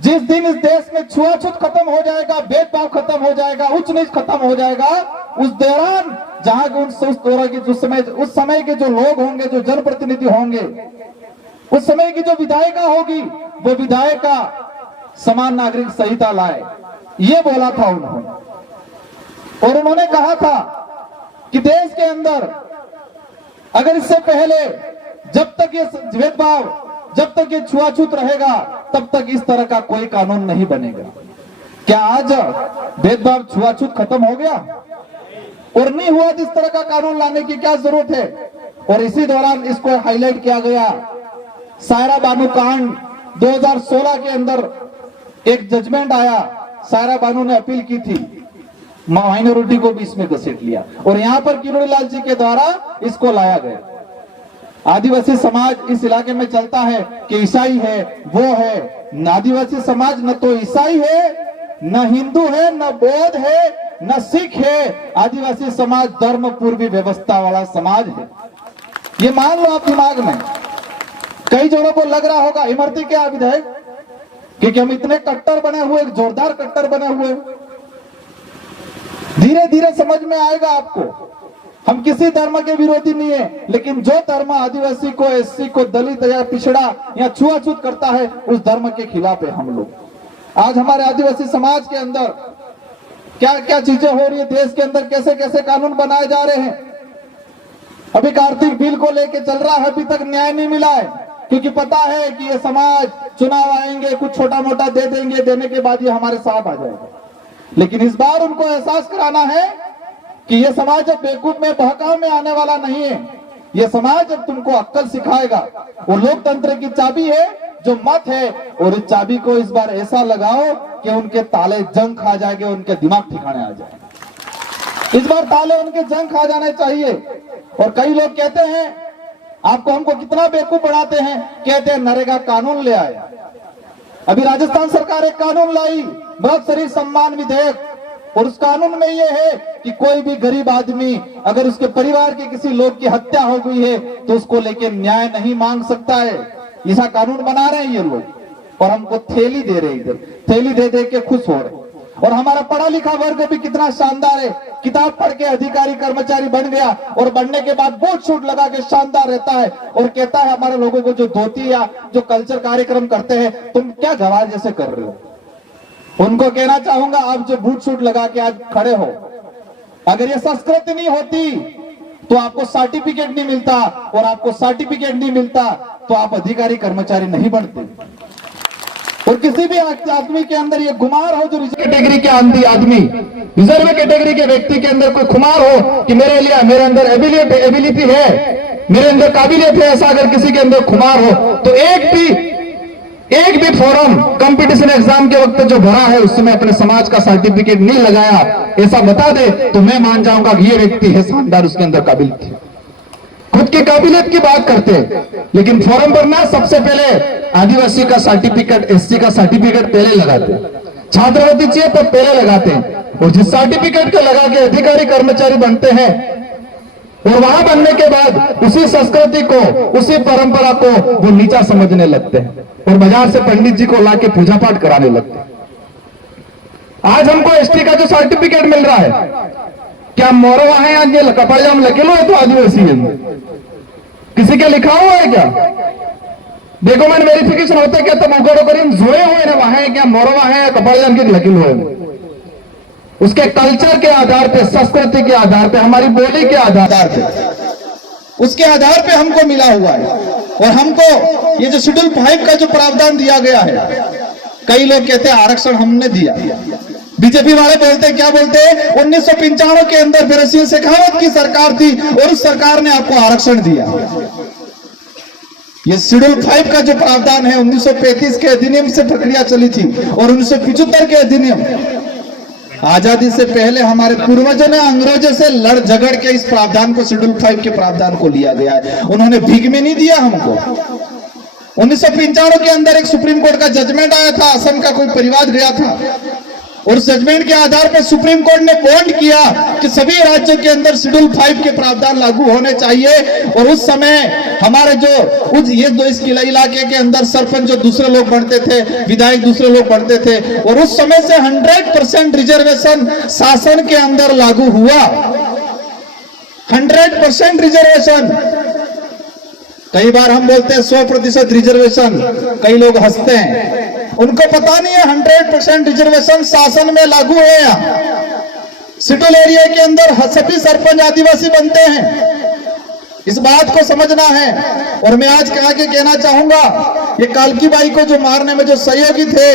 जिस दिन इस देश में छुआछूत खत्म हो जाएगा, भेदभाव खत्म हो जाएगा, उच्च नीच खत्म हो जाएगा, उस दौरान जहां उस समय के जो लोग होंगे, जो जनप्रतिनिधि होंगे, उस समय की जो विधायिका होगी, वो विधायिका समान नागरिक संहिता लाए। ये बोला था उन्होंने। और उन्होंने कहा था कि देश के अंदर अगर इससे पहले जब तक ये भेदभाव, जब तक ये छुआछूत रहेगा, तब तक इस तरह का कोई कानून नहीं बनेगा। क्या आज भेदभाव छुआछूत खत्म हो गया? और नहीं हुआ, जिस तरह का कानून लाने की क्या जरूरत है? और इसी दौरान इसको हाईलाइट किया गया। सायरा बानू कांड 2016 के अंदर एक जजमेंट आया, सायरा बानू ने अपील की थी, माइनॉरिटी को भी इसमें घसीट लिया, और यहाँ पर किरोड़ी लाल जी के द्वारा इसको लाया गया। आदिवासी समाज इस इलाके में चलता है कि ईसाई है, वो है। आदिवासी समाज न तो ईसाई है, न हिंदू है, न बौद्ध है, न सिख है। आदिवासी समाज धर्म पूर्वी व्यवस्था वाला समाज है। ये मान लो आप दिमाग में। कई जनों को लग रहा होगा इमरती क्या विधायक, क्योंकि हम इतने कट्टर बने हुए, जोरदार कट्टर बने हुए। धीरे धीरे समझ में आएगा आपको। हम किसी धर्म के विरोधी नहीं है, लेकिन जो धर्म आदिवासी को, एससी को, दलित या पिछड़ा या छुआछूत करता है, उस धर्म के खिलाफ है हम लोग। आज हमारे आदिवासी समाज के अंदर क्या क्या चीजें हो रही है, देश के अंदर कैसे कैसे कानून बनाए जा रहे हैं। अभी कार्तिक बिल को लेके चल रहा है, अभी तक न्याय नहीं मिला है, क्योंकि पता है कि ये समाज चुनाव आएंगे, कुछ छोटा मोटा दे देंगे, देने के बाद ये हमारे साथ आ जाएगा। लेकिन इस बार उनको एहसास कराना है कि ये समाज अब बेवकूफ में, बहकाव में आने वाला नहीं है। ये समाज अब तुमको अक्ल सिखाएगा। वो लोकतंत्र की चाबी है जो मत है, और इस चाबी को इस बार ऐसा लगाओ कि उनके ताले जंग खा जाएंगे, उनके दिमाग ठिकाने आ जाए। इस बार ताले उनके जंग खा जाने चाहिए। और कई लोग कहते हैं आपको, हमको कितना बेवकूफ बनाते हैं, कहते हैं नरेगा कानून ले आए। अभी राजस्थान सरकार एक कानून लाई, मृत शरीर सम्मान विधेयक, और उस कानून में यह है कि कोई भी गरीब आदमी अगर उसके परिवार के किसी लोग की हत्या हो गई है तो उसको लेके न्याय नहीं मांग सकता है। ऐसा कानून बना रहे हैं ये लोग, और हमको थैली दे रहे, इधर थैली दे दे के खुश हो रहे। और हमारा पढ़ा लिखा वर्ग भी कितना शानदार है, किताब पढ़ के अधिकारी कर्मचारी बन गया और बनने के बाद बूट शूट लगा के शानदार रहता है और कहता है हमारे लोगों को जो धोती या जो कल्चर कार्यक्रम करते हैं तुम क्या गवार जैसे कर रहे हो। उनको कहना चाहूंगा आप जो बूट शूट लगा के आज खड़े हो, अगर ये संस्कृति नहीं होती तो आपको सर्टिफिकेट नहीं मिलता, और आपको सर्टिफिकेट नहीं मिलता तो आप अधिकारी कर्मचारी नहीं बनते। और किसी भी आदमी के अंदर ये खुमार हो, जो कैटेगरी के आदमी, रिजर्व कैटेगरी के व्यक्ति के अंदर कोई खुमार हो कि मेरे अंदर एबिलिटी है, मेरे अंदर काबिलियत है, ऐसा अगर किसी के अंदर खुमार हो तो एक भी फॉर्म कंपटीशन एग्जाम के वक्त जो भरा है उसमें अपने समाज का सर्टिफिकेट नहीं लगाया, ऐसा बता दे तो मैं मान जाऊंगा कि ये व्यक्ति है शानदार, उसके अंदर काबिलियत है। खुद की काबिलियत की बात करते हैं, लेकिन फॉर्म भरना सबसे पहले आदिवासी का सर्टिफिकेट, एससी का सर्टिफिकेट पहले लगाते हैं, छात्रवृत्ति चाहिए तो पहले लगाते हैं, और जिस सर्टिफिकेट को लगा के अधिकारी कर्मचारी बनते हैं और वहां बनने के बाद उसी संस्कृति को, उसी परंपरा को वो नीचा समझने लगते हैं और बाजार से पंडित जी को लाके पूजा पाठ कराने लगते हैं। आज हमको एसटी का जो सर्टिफिकेट मिल रहा है, क्या मोरवा है आज ये कपाजाम लकेलो है तो आदिवासी है, किसी के लिखा हुआ है क्या? डॉक्यूमेंट वेरिफिकेशन होते क्या तब उगड़ो करीम जोए हुए ना वहां है क्या मोरवा है कपाजाम के लकेलो है। उसके कल्चर के आधार पे, संस्कृति के आधार पे, हमारी बोली के आधार पे, उसके आधार पे हमको मिला हुआ है। और हमको ये जो शेड्यूल 5 का जो प्रावधान दिया गया है, कई लोग कहते हैं आरक्षण हमने दिया, बीजेपी वाले बोलते क्या बोलते हैं 1995 के अंदर बीरेन्द्र शेखावत की सरकार थी और उस सरकार ने आपको आरक्षण दिया। ये शेड्यूल 5 का जो प्रावधान है 1935 के अधिनियम से प्रक्रिया चली थी और 1975 के अधिनियम, आजादी से पहले हमारे पूर्वजों ने अंग्रेजों से लड़ झगड़ के इस प्रावधान को, शेड्यूल 5 के प्रावधान को लिया गया है। उन्होंने भीख में नहीं दिया हमको। 1995 के अंदर एक सुप्रीम कोर्ट का जजमेंट आया था, असम का कोई परिवार गया था और उस जजमेंट के आधार पर सुप्रीम कोर्ट ने बॉन्ड किया कि सभी राज्यों के अंदर शेड्यूल 5 के प्रावधान लागू होने चाहिए। और उस समय हमारे जो इस इलाके के अंदर सरपंच जो दूसरे लोग बनते थे, विधायक दूसरे लोग बनते थे, और उस समय से 100% रिजर्वेशन शासन के अंदर लागू हुआ। 100% रिजर्वेशन। कई बार हम बोलते हैं 100% रिजर्वेशन, कई लोग हंसते हैं, उनको पता नहीं है 100% रिजर्वेशन शासन में लागू है। यहाँ शेड्यूल एरिया के अंदर सभी सरपंच आदिवासी बनते हैं, इस बात को समझना है। और मैं आज आगे कहना चाहूंगा, ये कालकी बाई को जो मारने में जो सहयोगी थे,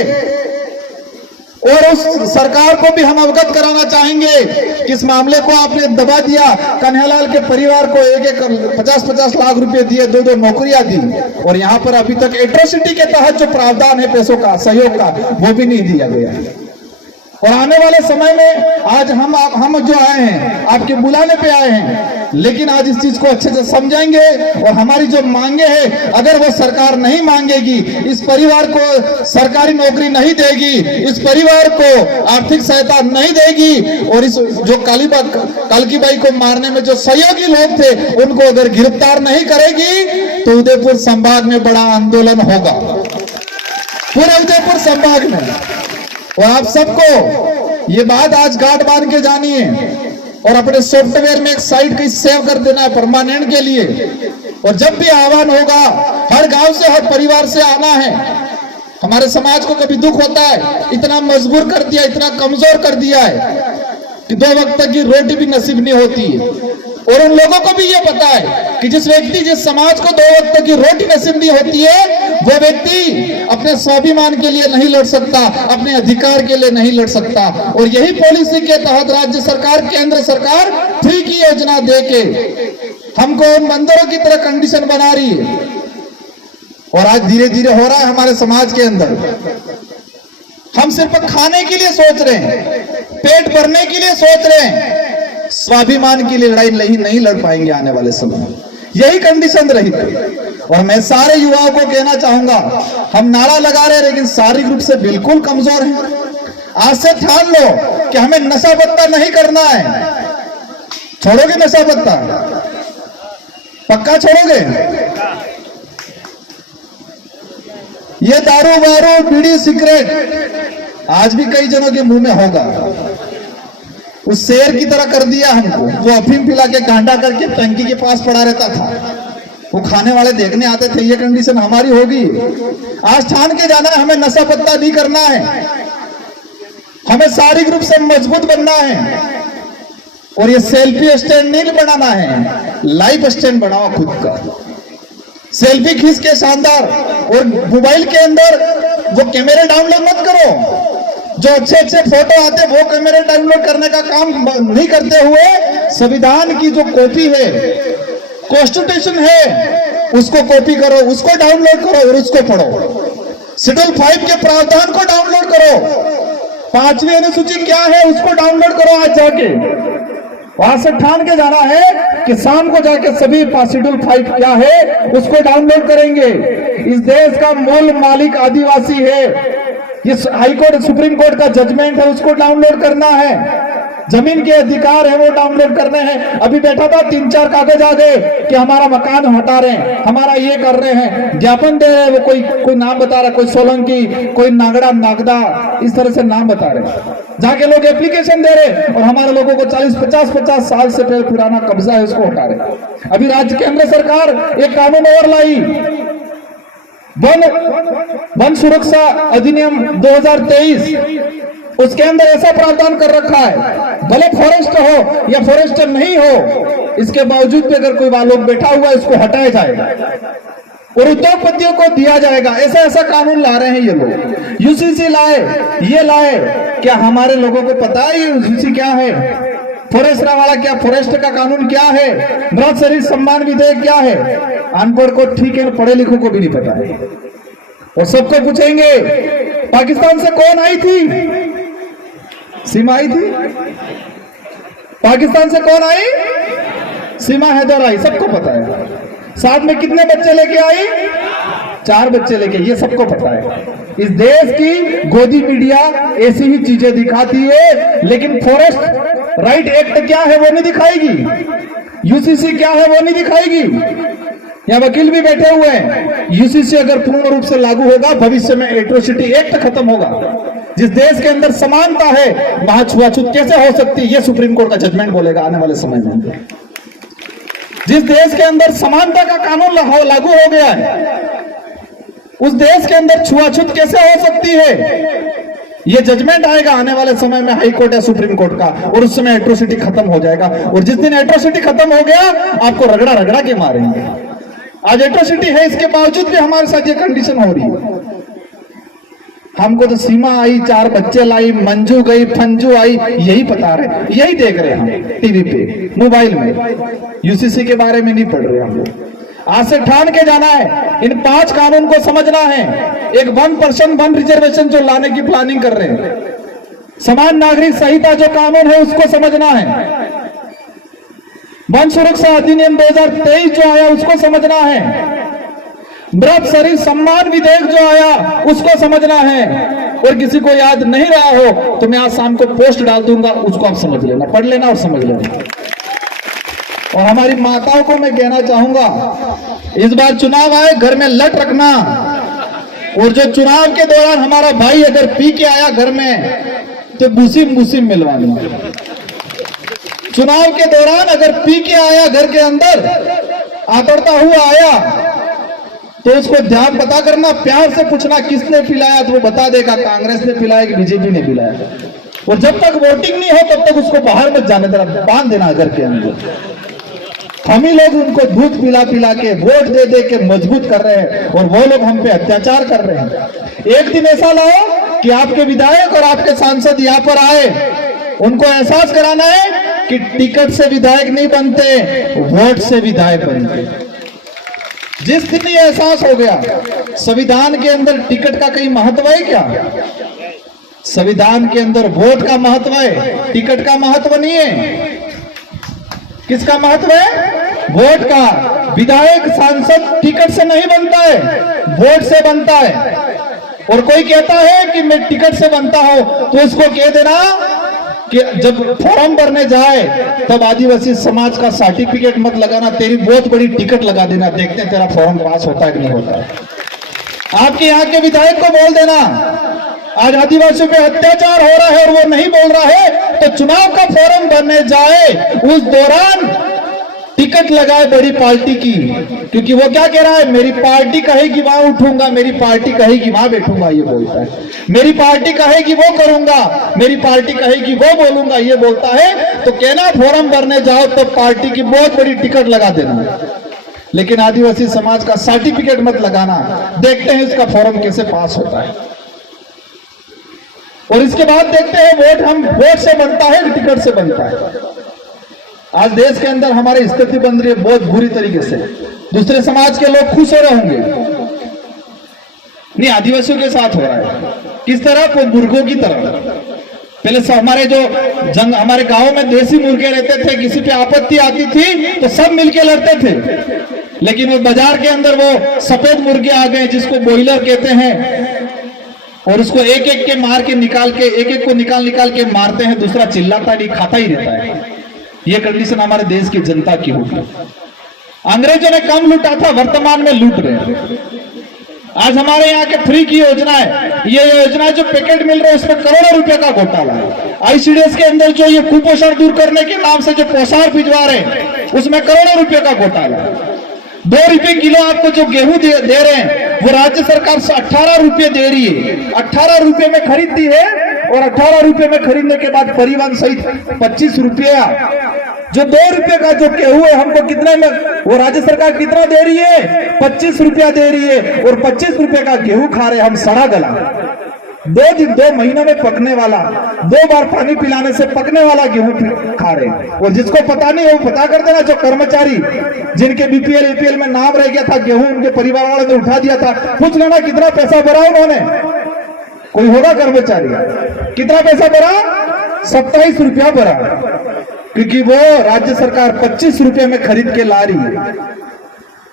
और उस सरकार को भी हम अवगत कराना चाहेंगे कि इस मामले को आपने दबा दिया। कन्हैयालाल के परिवार को एक 50-50 लाख रुपए दिए, 2 नौकरियां दी, और यहाँ पर अभी तक एट्रोसिटी के तहत जो प्रावधान है पैसों का, सहयोग का, वो भी नहीं दिया गया। और आने वाले समय में आज हम जो आए हैं आपके बुलाने पे आए हैं, लेकिन आज इस चीज को अच्छे से समझेंगे और हमारी जो मांगे हैं, अगर वो सरकार नहीं मांगेगी, इस परिवार को सरकारी नौकरी नहीं देगी, इस परिवार को आर्थिक सहायता नहीं देगी, और इस जो कालकी बाई को मारने में जो सहयोगी लोग थे उनको अगर गिरफ्तार नहीं करेगी तो उदयपुर संभाग में बड़ा आंदोलन होगा, पूरे उदयपुर संभाग में। और आप सबको ये बात आज गांठ बांध के जानी है और अपने सॉफ्टवेयर में एक साइट को सेव कर देना है परमानेंट के लिए। और जब भी आह्वान होगा, हर गांव से, हर परिवार से आना है। हमारे समाज को कभी दुख होता है, इतना मजबूर कर दिया, इतना कमजोर कर दिया है कि 2 वक्त तक की रोटी भी नसीब नहीं होती है। और उन लोगों को भी ये पता है कि जिस समाज को 2 वक्त की रोटी नसीब नहीं होती है, वो व्यक्ति अपने स्वाभिमान के लिए नहीं लड़ सकता, अपने अधिकार के लिए नहीं लड़ सकता। और यही पॉलिसी के तहत राज्य सरकार, केंद्र सरकार फ्री की योजना देके हमको मंदिरों की तरह कंडीशन बना रही है। और आज धीरे धीरे हो रहा है हमारे समाज के अंदर। हम सिर्फ खाने के लिए सोच रहे हैं, पेट भरने के लिए सोच रहे हैं, स्वाभिमान की लड़ाई नहीं लड़ पाएंगे आने वाले समय में। यही कंडीशन रही थी। और मैं सारे युवाओं को कहना चाहूंगा, हम नारा लगा रहे हैं लेकिन शारीरिक रूप से बिल्कुल कमजोर हैं। आज से ठान लो कि हमें नशा पत्ता नहीं करना है। छोड़ोगे नशा पत्ता? पक्का छोड़ोगे? ये दारू वारू, बीड़ी, सिगरेट आज भी कई जनों के मुंह में होगा। उस शेर की तरह कर दिया हमको, जो अफीम पिला के कांडा करके टंकी के पास पड़ा रहता था। वो खाने वाले देखने आते थे। ये कंडीशन हमारी होगी। आज ठान के जाना है, हमें नशा पत्ता नहीं करना है, हमें शारीरिक रूप से मजबूत बनना है। और ये सेल्फी स्टैंड नहीं बनाना है, लाइफ स्टैंड बनाओ खुद का। सेल्फी खींच के शानदार, और मोबाइल के अंदर वो कैमरे डाउनलोड मत करो। जो अच्छे अच्छे फोटो आते वो कैमरे डाउनलोड करने का काम नहीं करते हुए संविधान की जो कॉपी है, कॉन्स्टिट्यूशन है, उसको कॉपी करो, उसको डाउनलोड करो और उसको पढ़ो। शेड्यूल 5 के प्रावधान को डाउनलोड करो। 5वीं अनुसूची क्या है उसको डाउनलोड करो। आज जाके वहां से ठान के जाना है कि शाम को जाके सभी शेड्यूल 5 क्या है उसको डाउनलोड करेंगे। इस देश का मूल मालिक आदिवासी है। इस हाईकोर्ट सुप्रीम कोर्ट का जजमेंट है उसको डाउनलोड करना है। जमीन के अधिकार है वो डाउनलोड करने हैं। अभी बैठा था 3-4 कागज आ गए कि हमारा मकान हटा रहे हैं, हमारा ये कर रहे हैं, ज्ञापन दे रहे हैं। वो कोई नाम बता रहा, कोई सोलंकी, कोई नागड़ा नागदा, इस तरह से नाम बता रहे। जाके लोग एप्लीकेशन दे रहे और हमारे लोगों को 40-50 साल से पुराना कब्जा है उसको हटा रहे। अभी राज्य केंद्र सरकार एक कानून और लाई, वन सुरक्षा अधिनियम 2023। उसके अंदर ऐसा प्रावधान कर रखा है, भले फॉरेस्ट हो या फॉरेस्टर नहीं हो, इसके बावजूद भी अगर कोई लोग बैठा हुआ है इसको हटाया जाएगा और उद्योगपतियों को दिया जाएगा। ऐसा ऐसा कानून ला रहे हैं ये लोग। यूसीसी लाए, ये लाए। क्या हमारे लोगों को पता है यूसीसी क्या है, फॉरेस्टर वाला क्या, फॉरेस्ट का कानून क्या है, मृत शरीर सम्मान विधेयक क्या है? अनपढ़ को ठीक है, पढ़े लिखों को भी नहीं पता है। और सबको पूछेंगे पाकिस्तान से कौन आई थी? सीमा आई थी। पाकिस्तान से कौन आई? सीमा हैदर आई, सबको पता है। साथ में कितने बच्चे लेके आई? 4 बच्चे लेके, ये सबको पता है। इस देश की गोदी मीडिया ऐसी ही चीजें दिखाती है, लेकिन फॉरेस्ट राइट एक्ट क्या है वो नहीं दिखाएगी, यूसीसी क्या है वो नहीं दिखाएगी। यहाँ वकील भी बैठे हुए हैं। यूसीसी अगर पूर्ण रूप से लागू होगा, भविष्य में एट्रोसिटी एक्ट खत्म होगा। जिस देश के अंदर समानता है वहां छुआछूत कैसे हो सकती है, ये सुप्रीम कोर्ट का जजमेंट बोलेगा आने वाले समय में। जिस देश के अंदर समानता का कानून लागू हो गया है, उस देश के अंदर छुआछूत कैसे हो सकती है? ये जजमेंट आएगा आने वाले समय में हाई कोर्ट या सुप्रीम कोर्ट का, और उस समय एट्रोसिटी खत्म हो जाएगा। और जिस दिन एट्रोसिटी खत्म हो गया, आपको रगड़ा रगड़ा के मारेंगे। आज एट्रोसिटी है, इसके बावजूद भी हमारे साथ ये कंडीशन हो रही है। हमको तो सीमा आई, 4 बच्चे लाई, मंजू गई, फंजू आई, यही बता रहे, यही देख रहे हम टीवी पे, मोबाइल में। यूसीसी के बारे में नहीं पढ़ रहे हम लोग। आज से ठान के जाना है, इन 5 कानून को समझना है। एक 1% 1 रिजर्वेशन जो लाने की प्लानिंग कर रहे हैं, समान नागरिक संहिता जो कानून है उसको समझना है, वन सुरक्षा अधिनियम 2023 जो आया उसको समझना है, मृत शरीर सम्मान विधेयक जो आया उसको समझना है। और किसी को याद नहीं रहा हो तो मैं आज शाम को पोस्ट डाल दूंगा, उसको आप समझ लेना, पढ़ लेना और समझ लेना। और हमारी माताओं को मैं कहना चाहूंगा, इस बार चुनाव आए, घर में लट रखना। और जो चुनाव के दौरान हमारा भाई अगर पी के आया घर में तो बुसीम मिलवानी। चुनाव के दौरान अगर पी के आया घर के अंदर, आतड़ता हुआ आया, तो उसको ध्यान पता करना, प्यार से पूछना किसने पिलाया, तो वो बता देगा कांग्रेस ने पिलाया कि बीजेपी ने पिलाया। और जब तक वोटिंग नहीं हो तब तक उसको बाहर मत जाने देना, बांध देना घर के अंदर। हम ही लोग उनको दूध पिला पिला के, वोट दे दे के मजबूत कर रहे हैं, और वो लोग हम पे अत्याचार कर रहे हैं। एक दिन ऐसा लाओ कि आपके विधायक और आपके सांसद यहाँ पर आए, उनको एहसास कराना है कि टिकट से विधायक नहीं बनते, वोट से विधायक बनते। जिस दिन ये एहसास हो गया, संविधान के अंदर टिकट का कहीं महत्व है क्या? संविधान के अंदर वोट का महत्व है, टिकट का महत्व नहीं है। किसका महत्व है? वोट का। विधायक सांसद टिकट से नहीं बनता है, वोट से बनता है। और कोई कहता है कि मैं टिकट से बनता हूं, तो इसको कह देना कि जब फॉर्म भरने जाए तब आदिवासी समाज का सर्टिफिकेट मत लगाना, तेरी बहुत बड़ी टिकट लगा देना, देखते हैं तेरा फॉर्म पास होता है कि नहीं होता है। आपके यहाँ के विधायक को बोल देना, आज आदिवासियों पे अत्याचार हो रहा है और वो नहीं बोल रहा है, तो चुनाव का फोरम बनने जाए उस दौरान टिकट लगाए बड़ी पार्टी की, क्योंकि वो क्या कह रहा है, मेरी पार्टी कहेगी वहां उठूंगा, मेरी पार्टी कहेगी वहां बैठूंगा, ये बोलता है। मेरी पार्टी कहेगी वो करूंगा, मेरी पार्टी कहेगी वो बोलूंगा, ये बोलता है। तो कहना फोरम भरने जाओ तो पार्टी की बहुत बड़ी टिकट लगा देना, लेकिन आदिवासी समाज का सर्टिफिकेट मत लगाना। देखते हैं इसका फॉर्म कैसे पास होता है, और इसके बाद देखते हैं वोट से बनता है, टिकट से बनता है। आज देश के अंदर हमारी स्थिति बन रही है बहुत बुरी तरीके से। दूसरे समाज के लोग खुश हो रहे होंगे, नहीं, आदिवासियों के साथ हो रहा है। किस तरह? वो मुर्गों की तरह। पहले से हमारे गांव में देसी मुर्गे रहते थे, किसी पे आपत्ति आती थी तो सब मिलके लड़ते थे। लेकिन वो बाजार के अंदर वो सफेद मुर्गे आ गए जिसको बॉयलर कहते हैं, और उसको एक एक के मार के निकाल के, एक एक को निकाल के मारते हैं, दूसरा चिल्लाता नहीं, खाता ही रहता है। ये कंडीशन हमारे देश की जनता की होगी। अंग्रेजों ने कम लूटा था, वर्तमान में लूट रहे हैं। आज हमारे यहाँ के फ्री की योजना है, ये योजना जो पैकेट मिल रहे हैं उसमें करोड़ों रुपए का घोटाला है। आईसीडीएस के अंदर जो ये कुपोषण दूर करने के नाम से जो पोषार भिजवा रहे हैं उसमें करोड़ों रुपए का घोटाला है। 2 रुपए किलो आपको जो गेहूं दे रहे हैं वो राज्य सरकार 18 रुपए दे रही है। 18 रुपए में खरीदती है, और 18 रुपए में खरीदने के बाद परिवहन सहित 25 रुपया। जो 2 रुपए का जो गेहूं है हमको कितने में, वो राज्य सरकार कितना दे रही है? 25 रुपया दे रही है, और 25 रुपए का गेहूं खा रहे हम सड़ा गला। 2 महीनों में पकने वाला, 2 बार पानी पिलाने से पकने वाला गेहूं खा रहे। और जिसको पता नहीं है वो पता कर देना, जो कर्मचारी जिनके बीपीएल एपीएल में नाम रह गया था, गेहूं उनके परिवार वालों ने उठा दिया था, पूछ लेना कितना पैसा भरा उन्होंने। कोई होगा कर्मचारी, कितना पैसा भरा? 27 रुपया भरा, क्योंकि वो राज्य सरकार 25 रुपए में खरीद के ला रही है।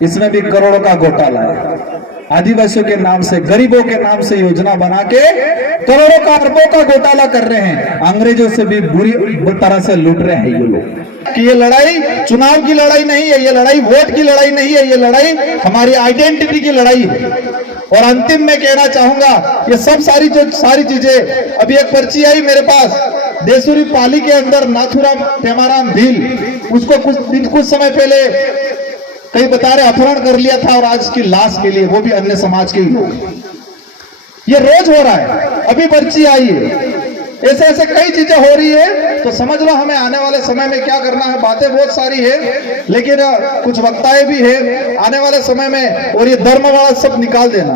इसमें भी करोड़ों का घोटाला है। आदिवासियों के नाम से, गरीबों के नाम से योजना बना के करोड़ों का, अरबों का घोटाला कर रहे हैं। अंग्रेजों से भी बुरी तरह से लूट रहे हैं ये लोग। कि ये लड़ाई चुनाव की लड़ाई नहीं है, ये लड़ाई वोट की लड़ाई नहीं है, ये लड़ाई हमारी आइडेंटिटी की लड़ाई है। और अंतिम में कहना चाहूंगा, ये सब सारी चीजें, अभी एक पर्ची आई मेरे पास, देसूरी पाली के अंदर नाथुराम पेमाराम भील, उसको कुछ समय पहले कई बता रहे अपहरण कर लिया था, और आज की लाश के लिए वो भी अन्य समाज के लोग। ये रोज हो रहा है, अभी पर्ची आई है। ऐसे कई चीजें हो रही है, तो समझ लो हमें आने वाले समय में क्या करना है। बातें बहुत सारी है, लेकिन कुछ वक्ताएं भी है आने वाले समय में, और ये धर्म वाला सब निकाल देना।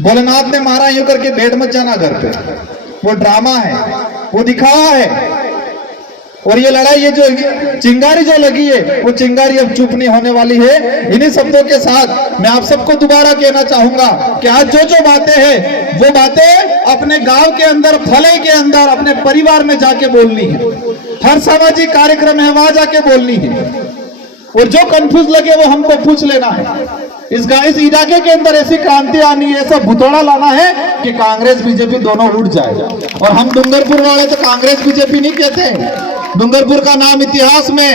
भोलेनाथ ने मारा यूं करके बैठ मत जाना घर पे, वो ड्रामा है, वो दिखावा है। और ये लड़ाई, ये जो चिंगारी जो लगी है, वो चिंगारी अब चुप नहीं होने वाली है। इन्हीं शब्दों के साथ मैं आप सबको दोबारा कहना चाहूंगा कि आज जो बातें हैं वो बातें अपने गांव के अंदर, फले के अंदर, अपने परिवार में जाके बोलनी है। हर सामाजिक कार्यक्रम है वहां जाके बोलनी है, और जो कंफ्यूज लगे वो हमको पूछ लेना है। इस इलाके के अंदर ऐसी क्रांति आनी है, ऐसा भुतौड़ा लाना है कि कांग्रेस बीजेपी दोनों उठ जाएगा। और हम डूंगरपुर वाले तो कांग्रेस बीजेपी नहीं कहते, डूंगरपुर का नाम इतिहास में,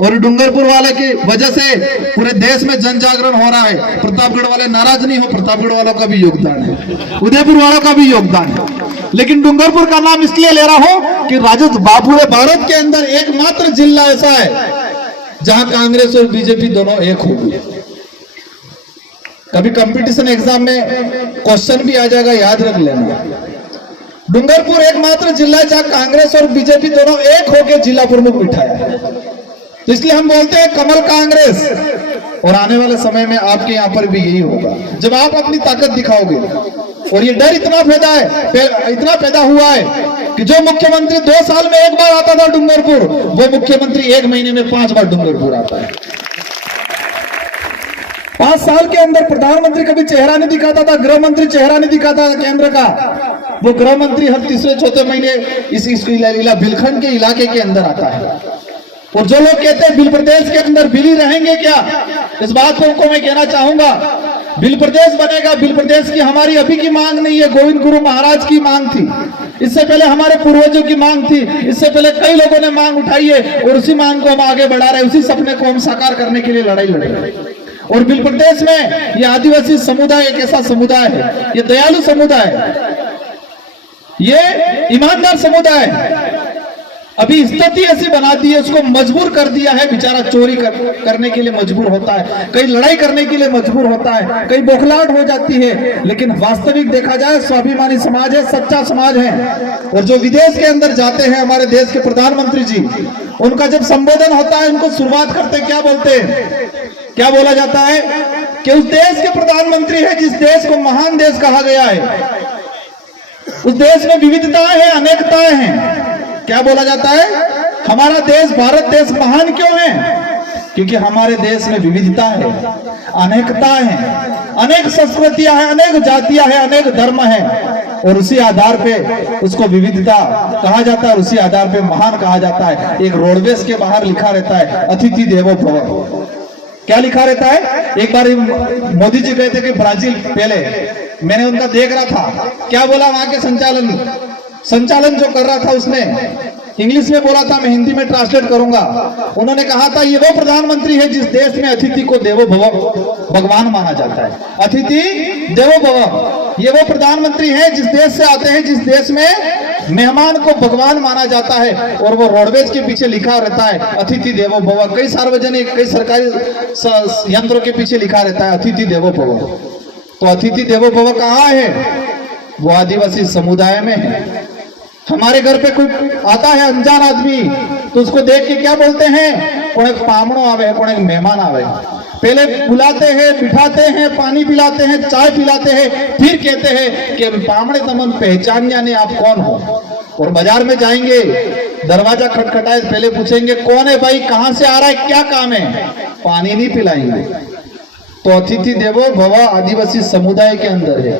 और डूंगरपुर वाले की वजह से पूरे देश में जन जागरण हो रहा है। प्रतापगढ़ वाले नाराज नहीं हो, प्रतापगढ़ वालों का भी योगदान है, उदयपुर वालों का भी योगदान है। लेकिन डूंगरपुर का नाम इसलिए ले रहा हूं कि पूरे भारत के अंदर एकमात्र जिला ऐसा है जहां कांग्रेस और बीजेपी दोनों एक होगी। कभी कंपटीशन एग्जाम में क्वेश्चन भी आ जाएगा, याद रख लेना। डूंगरपुर एकमात्र जिला है जहां कांग्रेस और बीजेपी दोनों एक होकर जिला प्रमुख बिठाया है। तो इसलिए हम बोलते हैं कमल कांग्रेस। और आने वाले समय में आपके यहाँ पर भी यही होगा, जब आप अपनी ताकत दिखाओगे। और ये डर इतना पैदा हुआ है कि जो मुख्यमंत्री 2 साल में 1 बार आता था डूंगरपुर, वो मुख्यमंत्री 1 महीने में 5 बार डूंगरपुर आता है। 5 साल के अंदर प्रधानमंत्री कभी चेहरा नहीं दिखाता था, गृह मंत्री चेहरा नहीं दिखाता था केंद्र का, वो गृह मंत्री हर तीसरे चौथे महीने इस बिलखंड के इलाके के अंदर आता है। और जो लोग कहते हैं बिल प्रदेश के अंदर बिल ही रहेंगे क्या, इस बात को मैं कहना चाहूंगा, बिल प्रदेश बनेगा। बिल प्रदेश की हमारी अभी की मांग नहीं है, गोविंद गुरु महाराज की मांग थी, इससे पहले हमारे पूर्वजों की मांग थी, इससे पहले कई लोगों ने मांग उठाई है, और उसी मांग को हम आगे बढ़ा रहे हैं, उसी सपने को हम साकार करने के लिए लड़ाई लड़ रहे हैं। और बिल प्रदेश में ये आदिवासी समुदाय एक ऐसा समुदाय है, ये दयालु समुदाय है, ये ईमानदार समुदाय है। अभी स्थिति ऐसी बना दी है, उसको मजबूर कर दिया है, बेचारा चोरी करने के लिए मजबूर होता है, कहीं लड़ाई करने के लिए मजबूर होता है, कहीं बौखलाहट हो जाती है। लेकिन वास्तविक देखा जाए स्वाभिमानी समाज है, सच्चा समाज है। और जो विदेश के अंदर जाते हैं हमारे देश के प्रधानमंत्री जी, उनका जब संबोधन होता है, उनको शुरुआत करते क्या बोलते हैं, क्या बोला जाता है कि उस देश के प्रधानमंत्री है जिस देश को महान देश कहा गया है, उस देश में विविधताएं हैं, अनेकताएं हैं। क्या बोला जाता है, हमारा देश भारत देश महान क्यों है? क्योंकि हमारे देश में विविधता है, अनेकता है, अनेक संस्कृतियां हैं, अनेक जातियां हैं, अनेक धर्म हैं, और उसी आधार पे उसको विविधता कहा जाता है, उसी आधार पे महान कहा जाता है। एक रोडवेज के बाहर लिखा रहता है अतिथि देवो भव। क्या लिखा रहता है? एक बार मोदी जी गए थे कि ब्राजील, पहले मैंने उनका देख रहा था, क्या बोला वहां के संचालन जो कर रहा था उसने इंग्लिश में बोला था, मैं हिंदी में ट्रांसलेट करूंगा। उन्होंने कहा था ये वो प्रधानमंत्री है जिस देश में अतिथि को देवो भव भगवान माना जाता है। अतिथि देवो भव, ये वो प्रधानमंत्री है जिस देश से आते हैं, जिस देश में मेहमान को भगवान माना जाता है। और वो रोडवेज के पीछे लिखा रहता है अतिथि देवो भव। कई सार्वजनिक, कई सरकारी यंत्रों के पीछे लिखा रहता है अतिथि देवो भव। तो अतिथि देवो भव कहाँ है? वो आदिवासी समुदाय में है। हमारे घर पे कोई आता है अनजान आदमी, तो उसको देख के क्या बोलते हैं, कौन एक पामणो आवे है, कौन एक मेहमान आवे। पहले बुलाते हैं, बिठाते हैं, पानी पिलाते हैं, चाय पिलाते हैं, फिर कहते हैं कि पामणे तमन पहचान जाने आप कौन हो। और बाजार में जाएंगे, दरवाजा खटखटाए, पहले पूछेंगे कौन है भाई, कहां से आ रहा है, क्या काम है, पानी नहीं पिलाएंगे। तो अतिथि देवो भव आदिवासी समुदाय के अंदर है।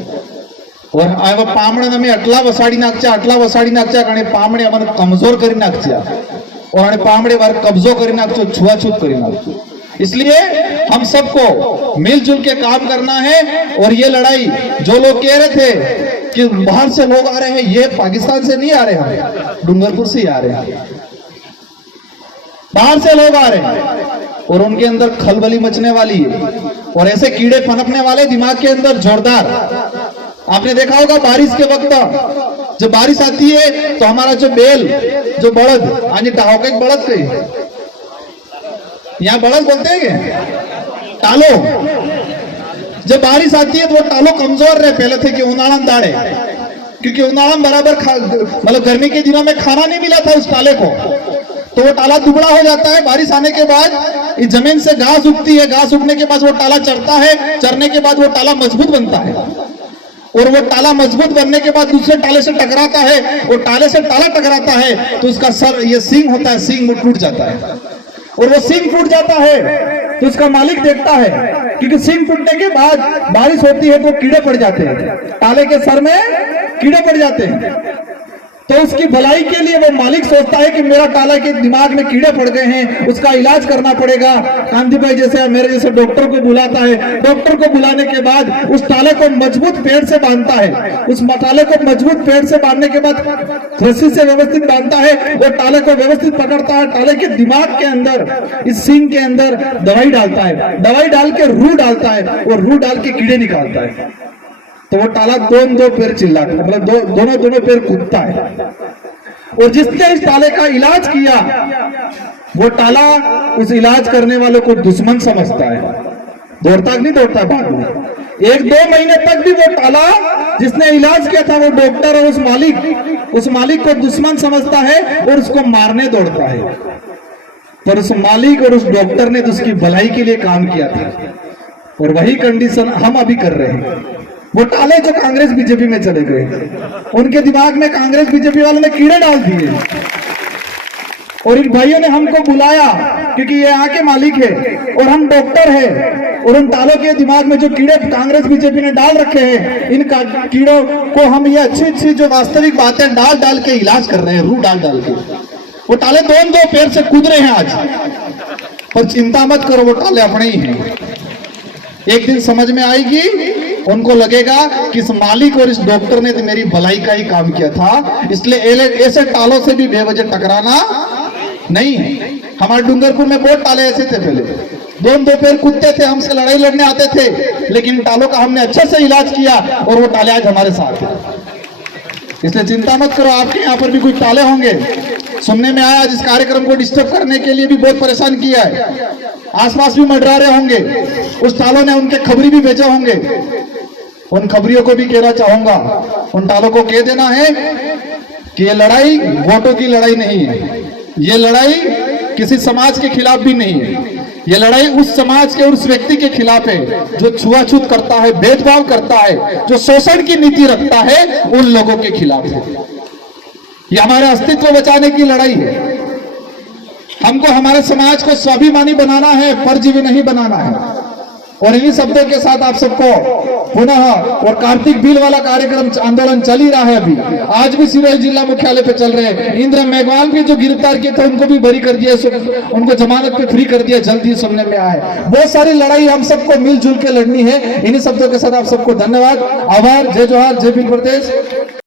और आवा पामणे અમે આટલા વસાડી નાખच्या અને પામણે અમને કમજોર કરી નાખच्या और અને પામણે વાર કબજો કરી નાખજો, छुआछूत કરી નાખજો। इसलिए हम सबको मिलजुल के काम करना है। और ये लड़ाई जो लोग कह रहे थे कि बाहर से लोग आ रहे हैं, ये पाकिस्तान से नहीं आ रहे, हम डूंगरपुर से ही आ रहे हैं, बाहर से लोग आ रहे हैं और उनके अंदर खलबली मचने वाली है और ऐसे कीड़े पनपने वाले दिमाग के अंदर जोरदार। आपने देखा होगा बारिश के वक्त जब बारिश आती है तो हमारा जो बैल, जो बड़द, आज टाहो एक बड़द कही, यहाँ बड़द बोलते हैं टालो। जब बारिश आती है तो वो टालो कमजोर रहे पहले थे कि उनाड़ा दाड़े, क्योंकि उनाड़ा बराबर मतलब गर्मी के दिनों में खाना नहीं मिला था उस टाले को, तो वो टाला दुबड़ा हो जाता है। बारिश आने के बाद इस जमीन से घास उगती है, घास उगने के बाद वो टाला चढ़ता है, चढ़ने के बाद वो टाला मजबूत बनता है और वो टाला मजबूत बनने के बाद दूसरे टाले से टकराता है और टाले से टाला टकराता है तो उसका सर, ये सींग होता है, सींग में टूट जाता है और वो सींग टूट जाता है तो उसका मालिक देखता है, क्योंकि सींग टूटने के बाद बारिश होती है तो कीड़े पड़ जाते हैं, टाले के सर में कीड़े पड़ जाते हैं। तो उसकी भलाई के लिए वो मालिक सोचता है कि मेरा टाला के दिमाग में कीड़े पड़ गए हैं, उसका इलाज करना पड़ेगा। कांति भाई जैसे मेरे जैसे डॉक्टर को बुलाता है, डॉक्टर को बुलाने के बाद उस टाले को मजबूत पेड़ से बांधता है, उस टाले को मजबूत पेड़ से बांधने के बाद रस्सी से व्यवस्थित बांधता है और टाले को व्यवस्थित पकड़ता है, टाले के दिमाग के अंदर, इस सींग के अंदर दवाई डालता है, दवाई डाल के रूह डालता है और रूह डाल के कीड़े निकालता है। तो वो टाला दो पैर चिल्लाता है, मतलब दोनों पैर कूदता है। और जिसने इस टाले का इलाज किया वो टाला उस इलाज करने वाले को दुश्मन समझता है, दौड़ता नहीं दौड़ता बाद में। 1-2 महीने तक भी वो टाला जिसने इलाज किया था वो डॉक्टर और उस मालिक को दुश्मन समझता है और उसको मारने दौड़ता है। पर उस मालिक और उस डॉक्टर ने तो उसकी भलाई के लिए काम किया था और वही कंडीशन हम अभी कर रहे हैं। वो टाले जो कांग्रेस बीजेपी में चले गए, उनके दिमाग में कांग्रेस बीजेपी वालों ने कीड़े डाल दिए और इन भाइयों ने हमको बुलाया क्योंकि ये यहाँ के मालिक है और हम डॉक्टर हैं और उन टालों के दिमाग में जो कीड़े कांग्रेस बीजेपी ने डाल रखे हैं, इन कीड़ों को हम ये अच्छी जो वास्तविक बातें डाल के इलाज कर रहे हैं, रूह डाल के। वो टाले दो पैर से कूद रहे हैं आज, पर चिंता मत करो, वो टाले अपने ही हैं। एक दिन समझ में आएगी, उनको लगेगा कि इस मालिक और इस डॉक्टर ने तो मेरी भलाई का ही काम किया था, इसलिए ऐसे टालों से भी बेवजह टकराना नहीं है। हमारे डूंगरपुर में बहुत ताले ऐसे थे पहले, दो पैर कूदते थे, हमसे लड़ाई लड़ने आते थे, लेकिन तालों का हमने अच्छे से इलाज किया और वो ताले आज हमारे साथ हैं। इसलिए चिंता मत करो, आपके यहाँ पर भी कुछ ताले होंगे। सुनने में आया जिस कार्यक्रम को डिस्टर्ब करने के लिए भी बहुत परेशान किया है, आसपास भी मंडरारे होंगे, उस तालों ने उनके खबरी भी भेजे होंगे। उन खबरियों को भी कहना चाहूंगा, उन तालों को कह देना है कि ये लड़ाई वोटों की लड़ाई नहीं है, ये लड़ाई किसी समाज के खिलाफ भी नहीं है, ये लड़ाई उस समाज के और उस व्यक्ति के खिलाफ है जो छुआछूत करता है, भेदभाव करता है, जो शोषण की नीति रखता है, उन लोगों के खिलाफ है। ये हमारे अस्तित्व बचाने की लड़ाई है। हमको हमारे समाज को स्वाभिमानी बनाना है, परजीवी नहीं बनाना है। और इन्हीं शब्दों के साथ आप सबको पुनः, और कार्तिक बिल वाला कार्यक्रम आंदोलन चल ही रहा है अभी, आज भी सिरोही जिला मुख्यालय पे चल रहे हैं। इंद्र मेघवाल भी जो गिरफ्तार किए थे उनको भी बरी कर दिया, उनको जमानत पे फ्री कर दिया, जल्दी सुनने में आए। बहुत सारी लड़ाई हम सबको मिलजुल के लड़नी है। इन्हीं शब्दों के साथ आप सबको धन्यवाद, आभार, जय जोहार, जय भील प्रदेश।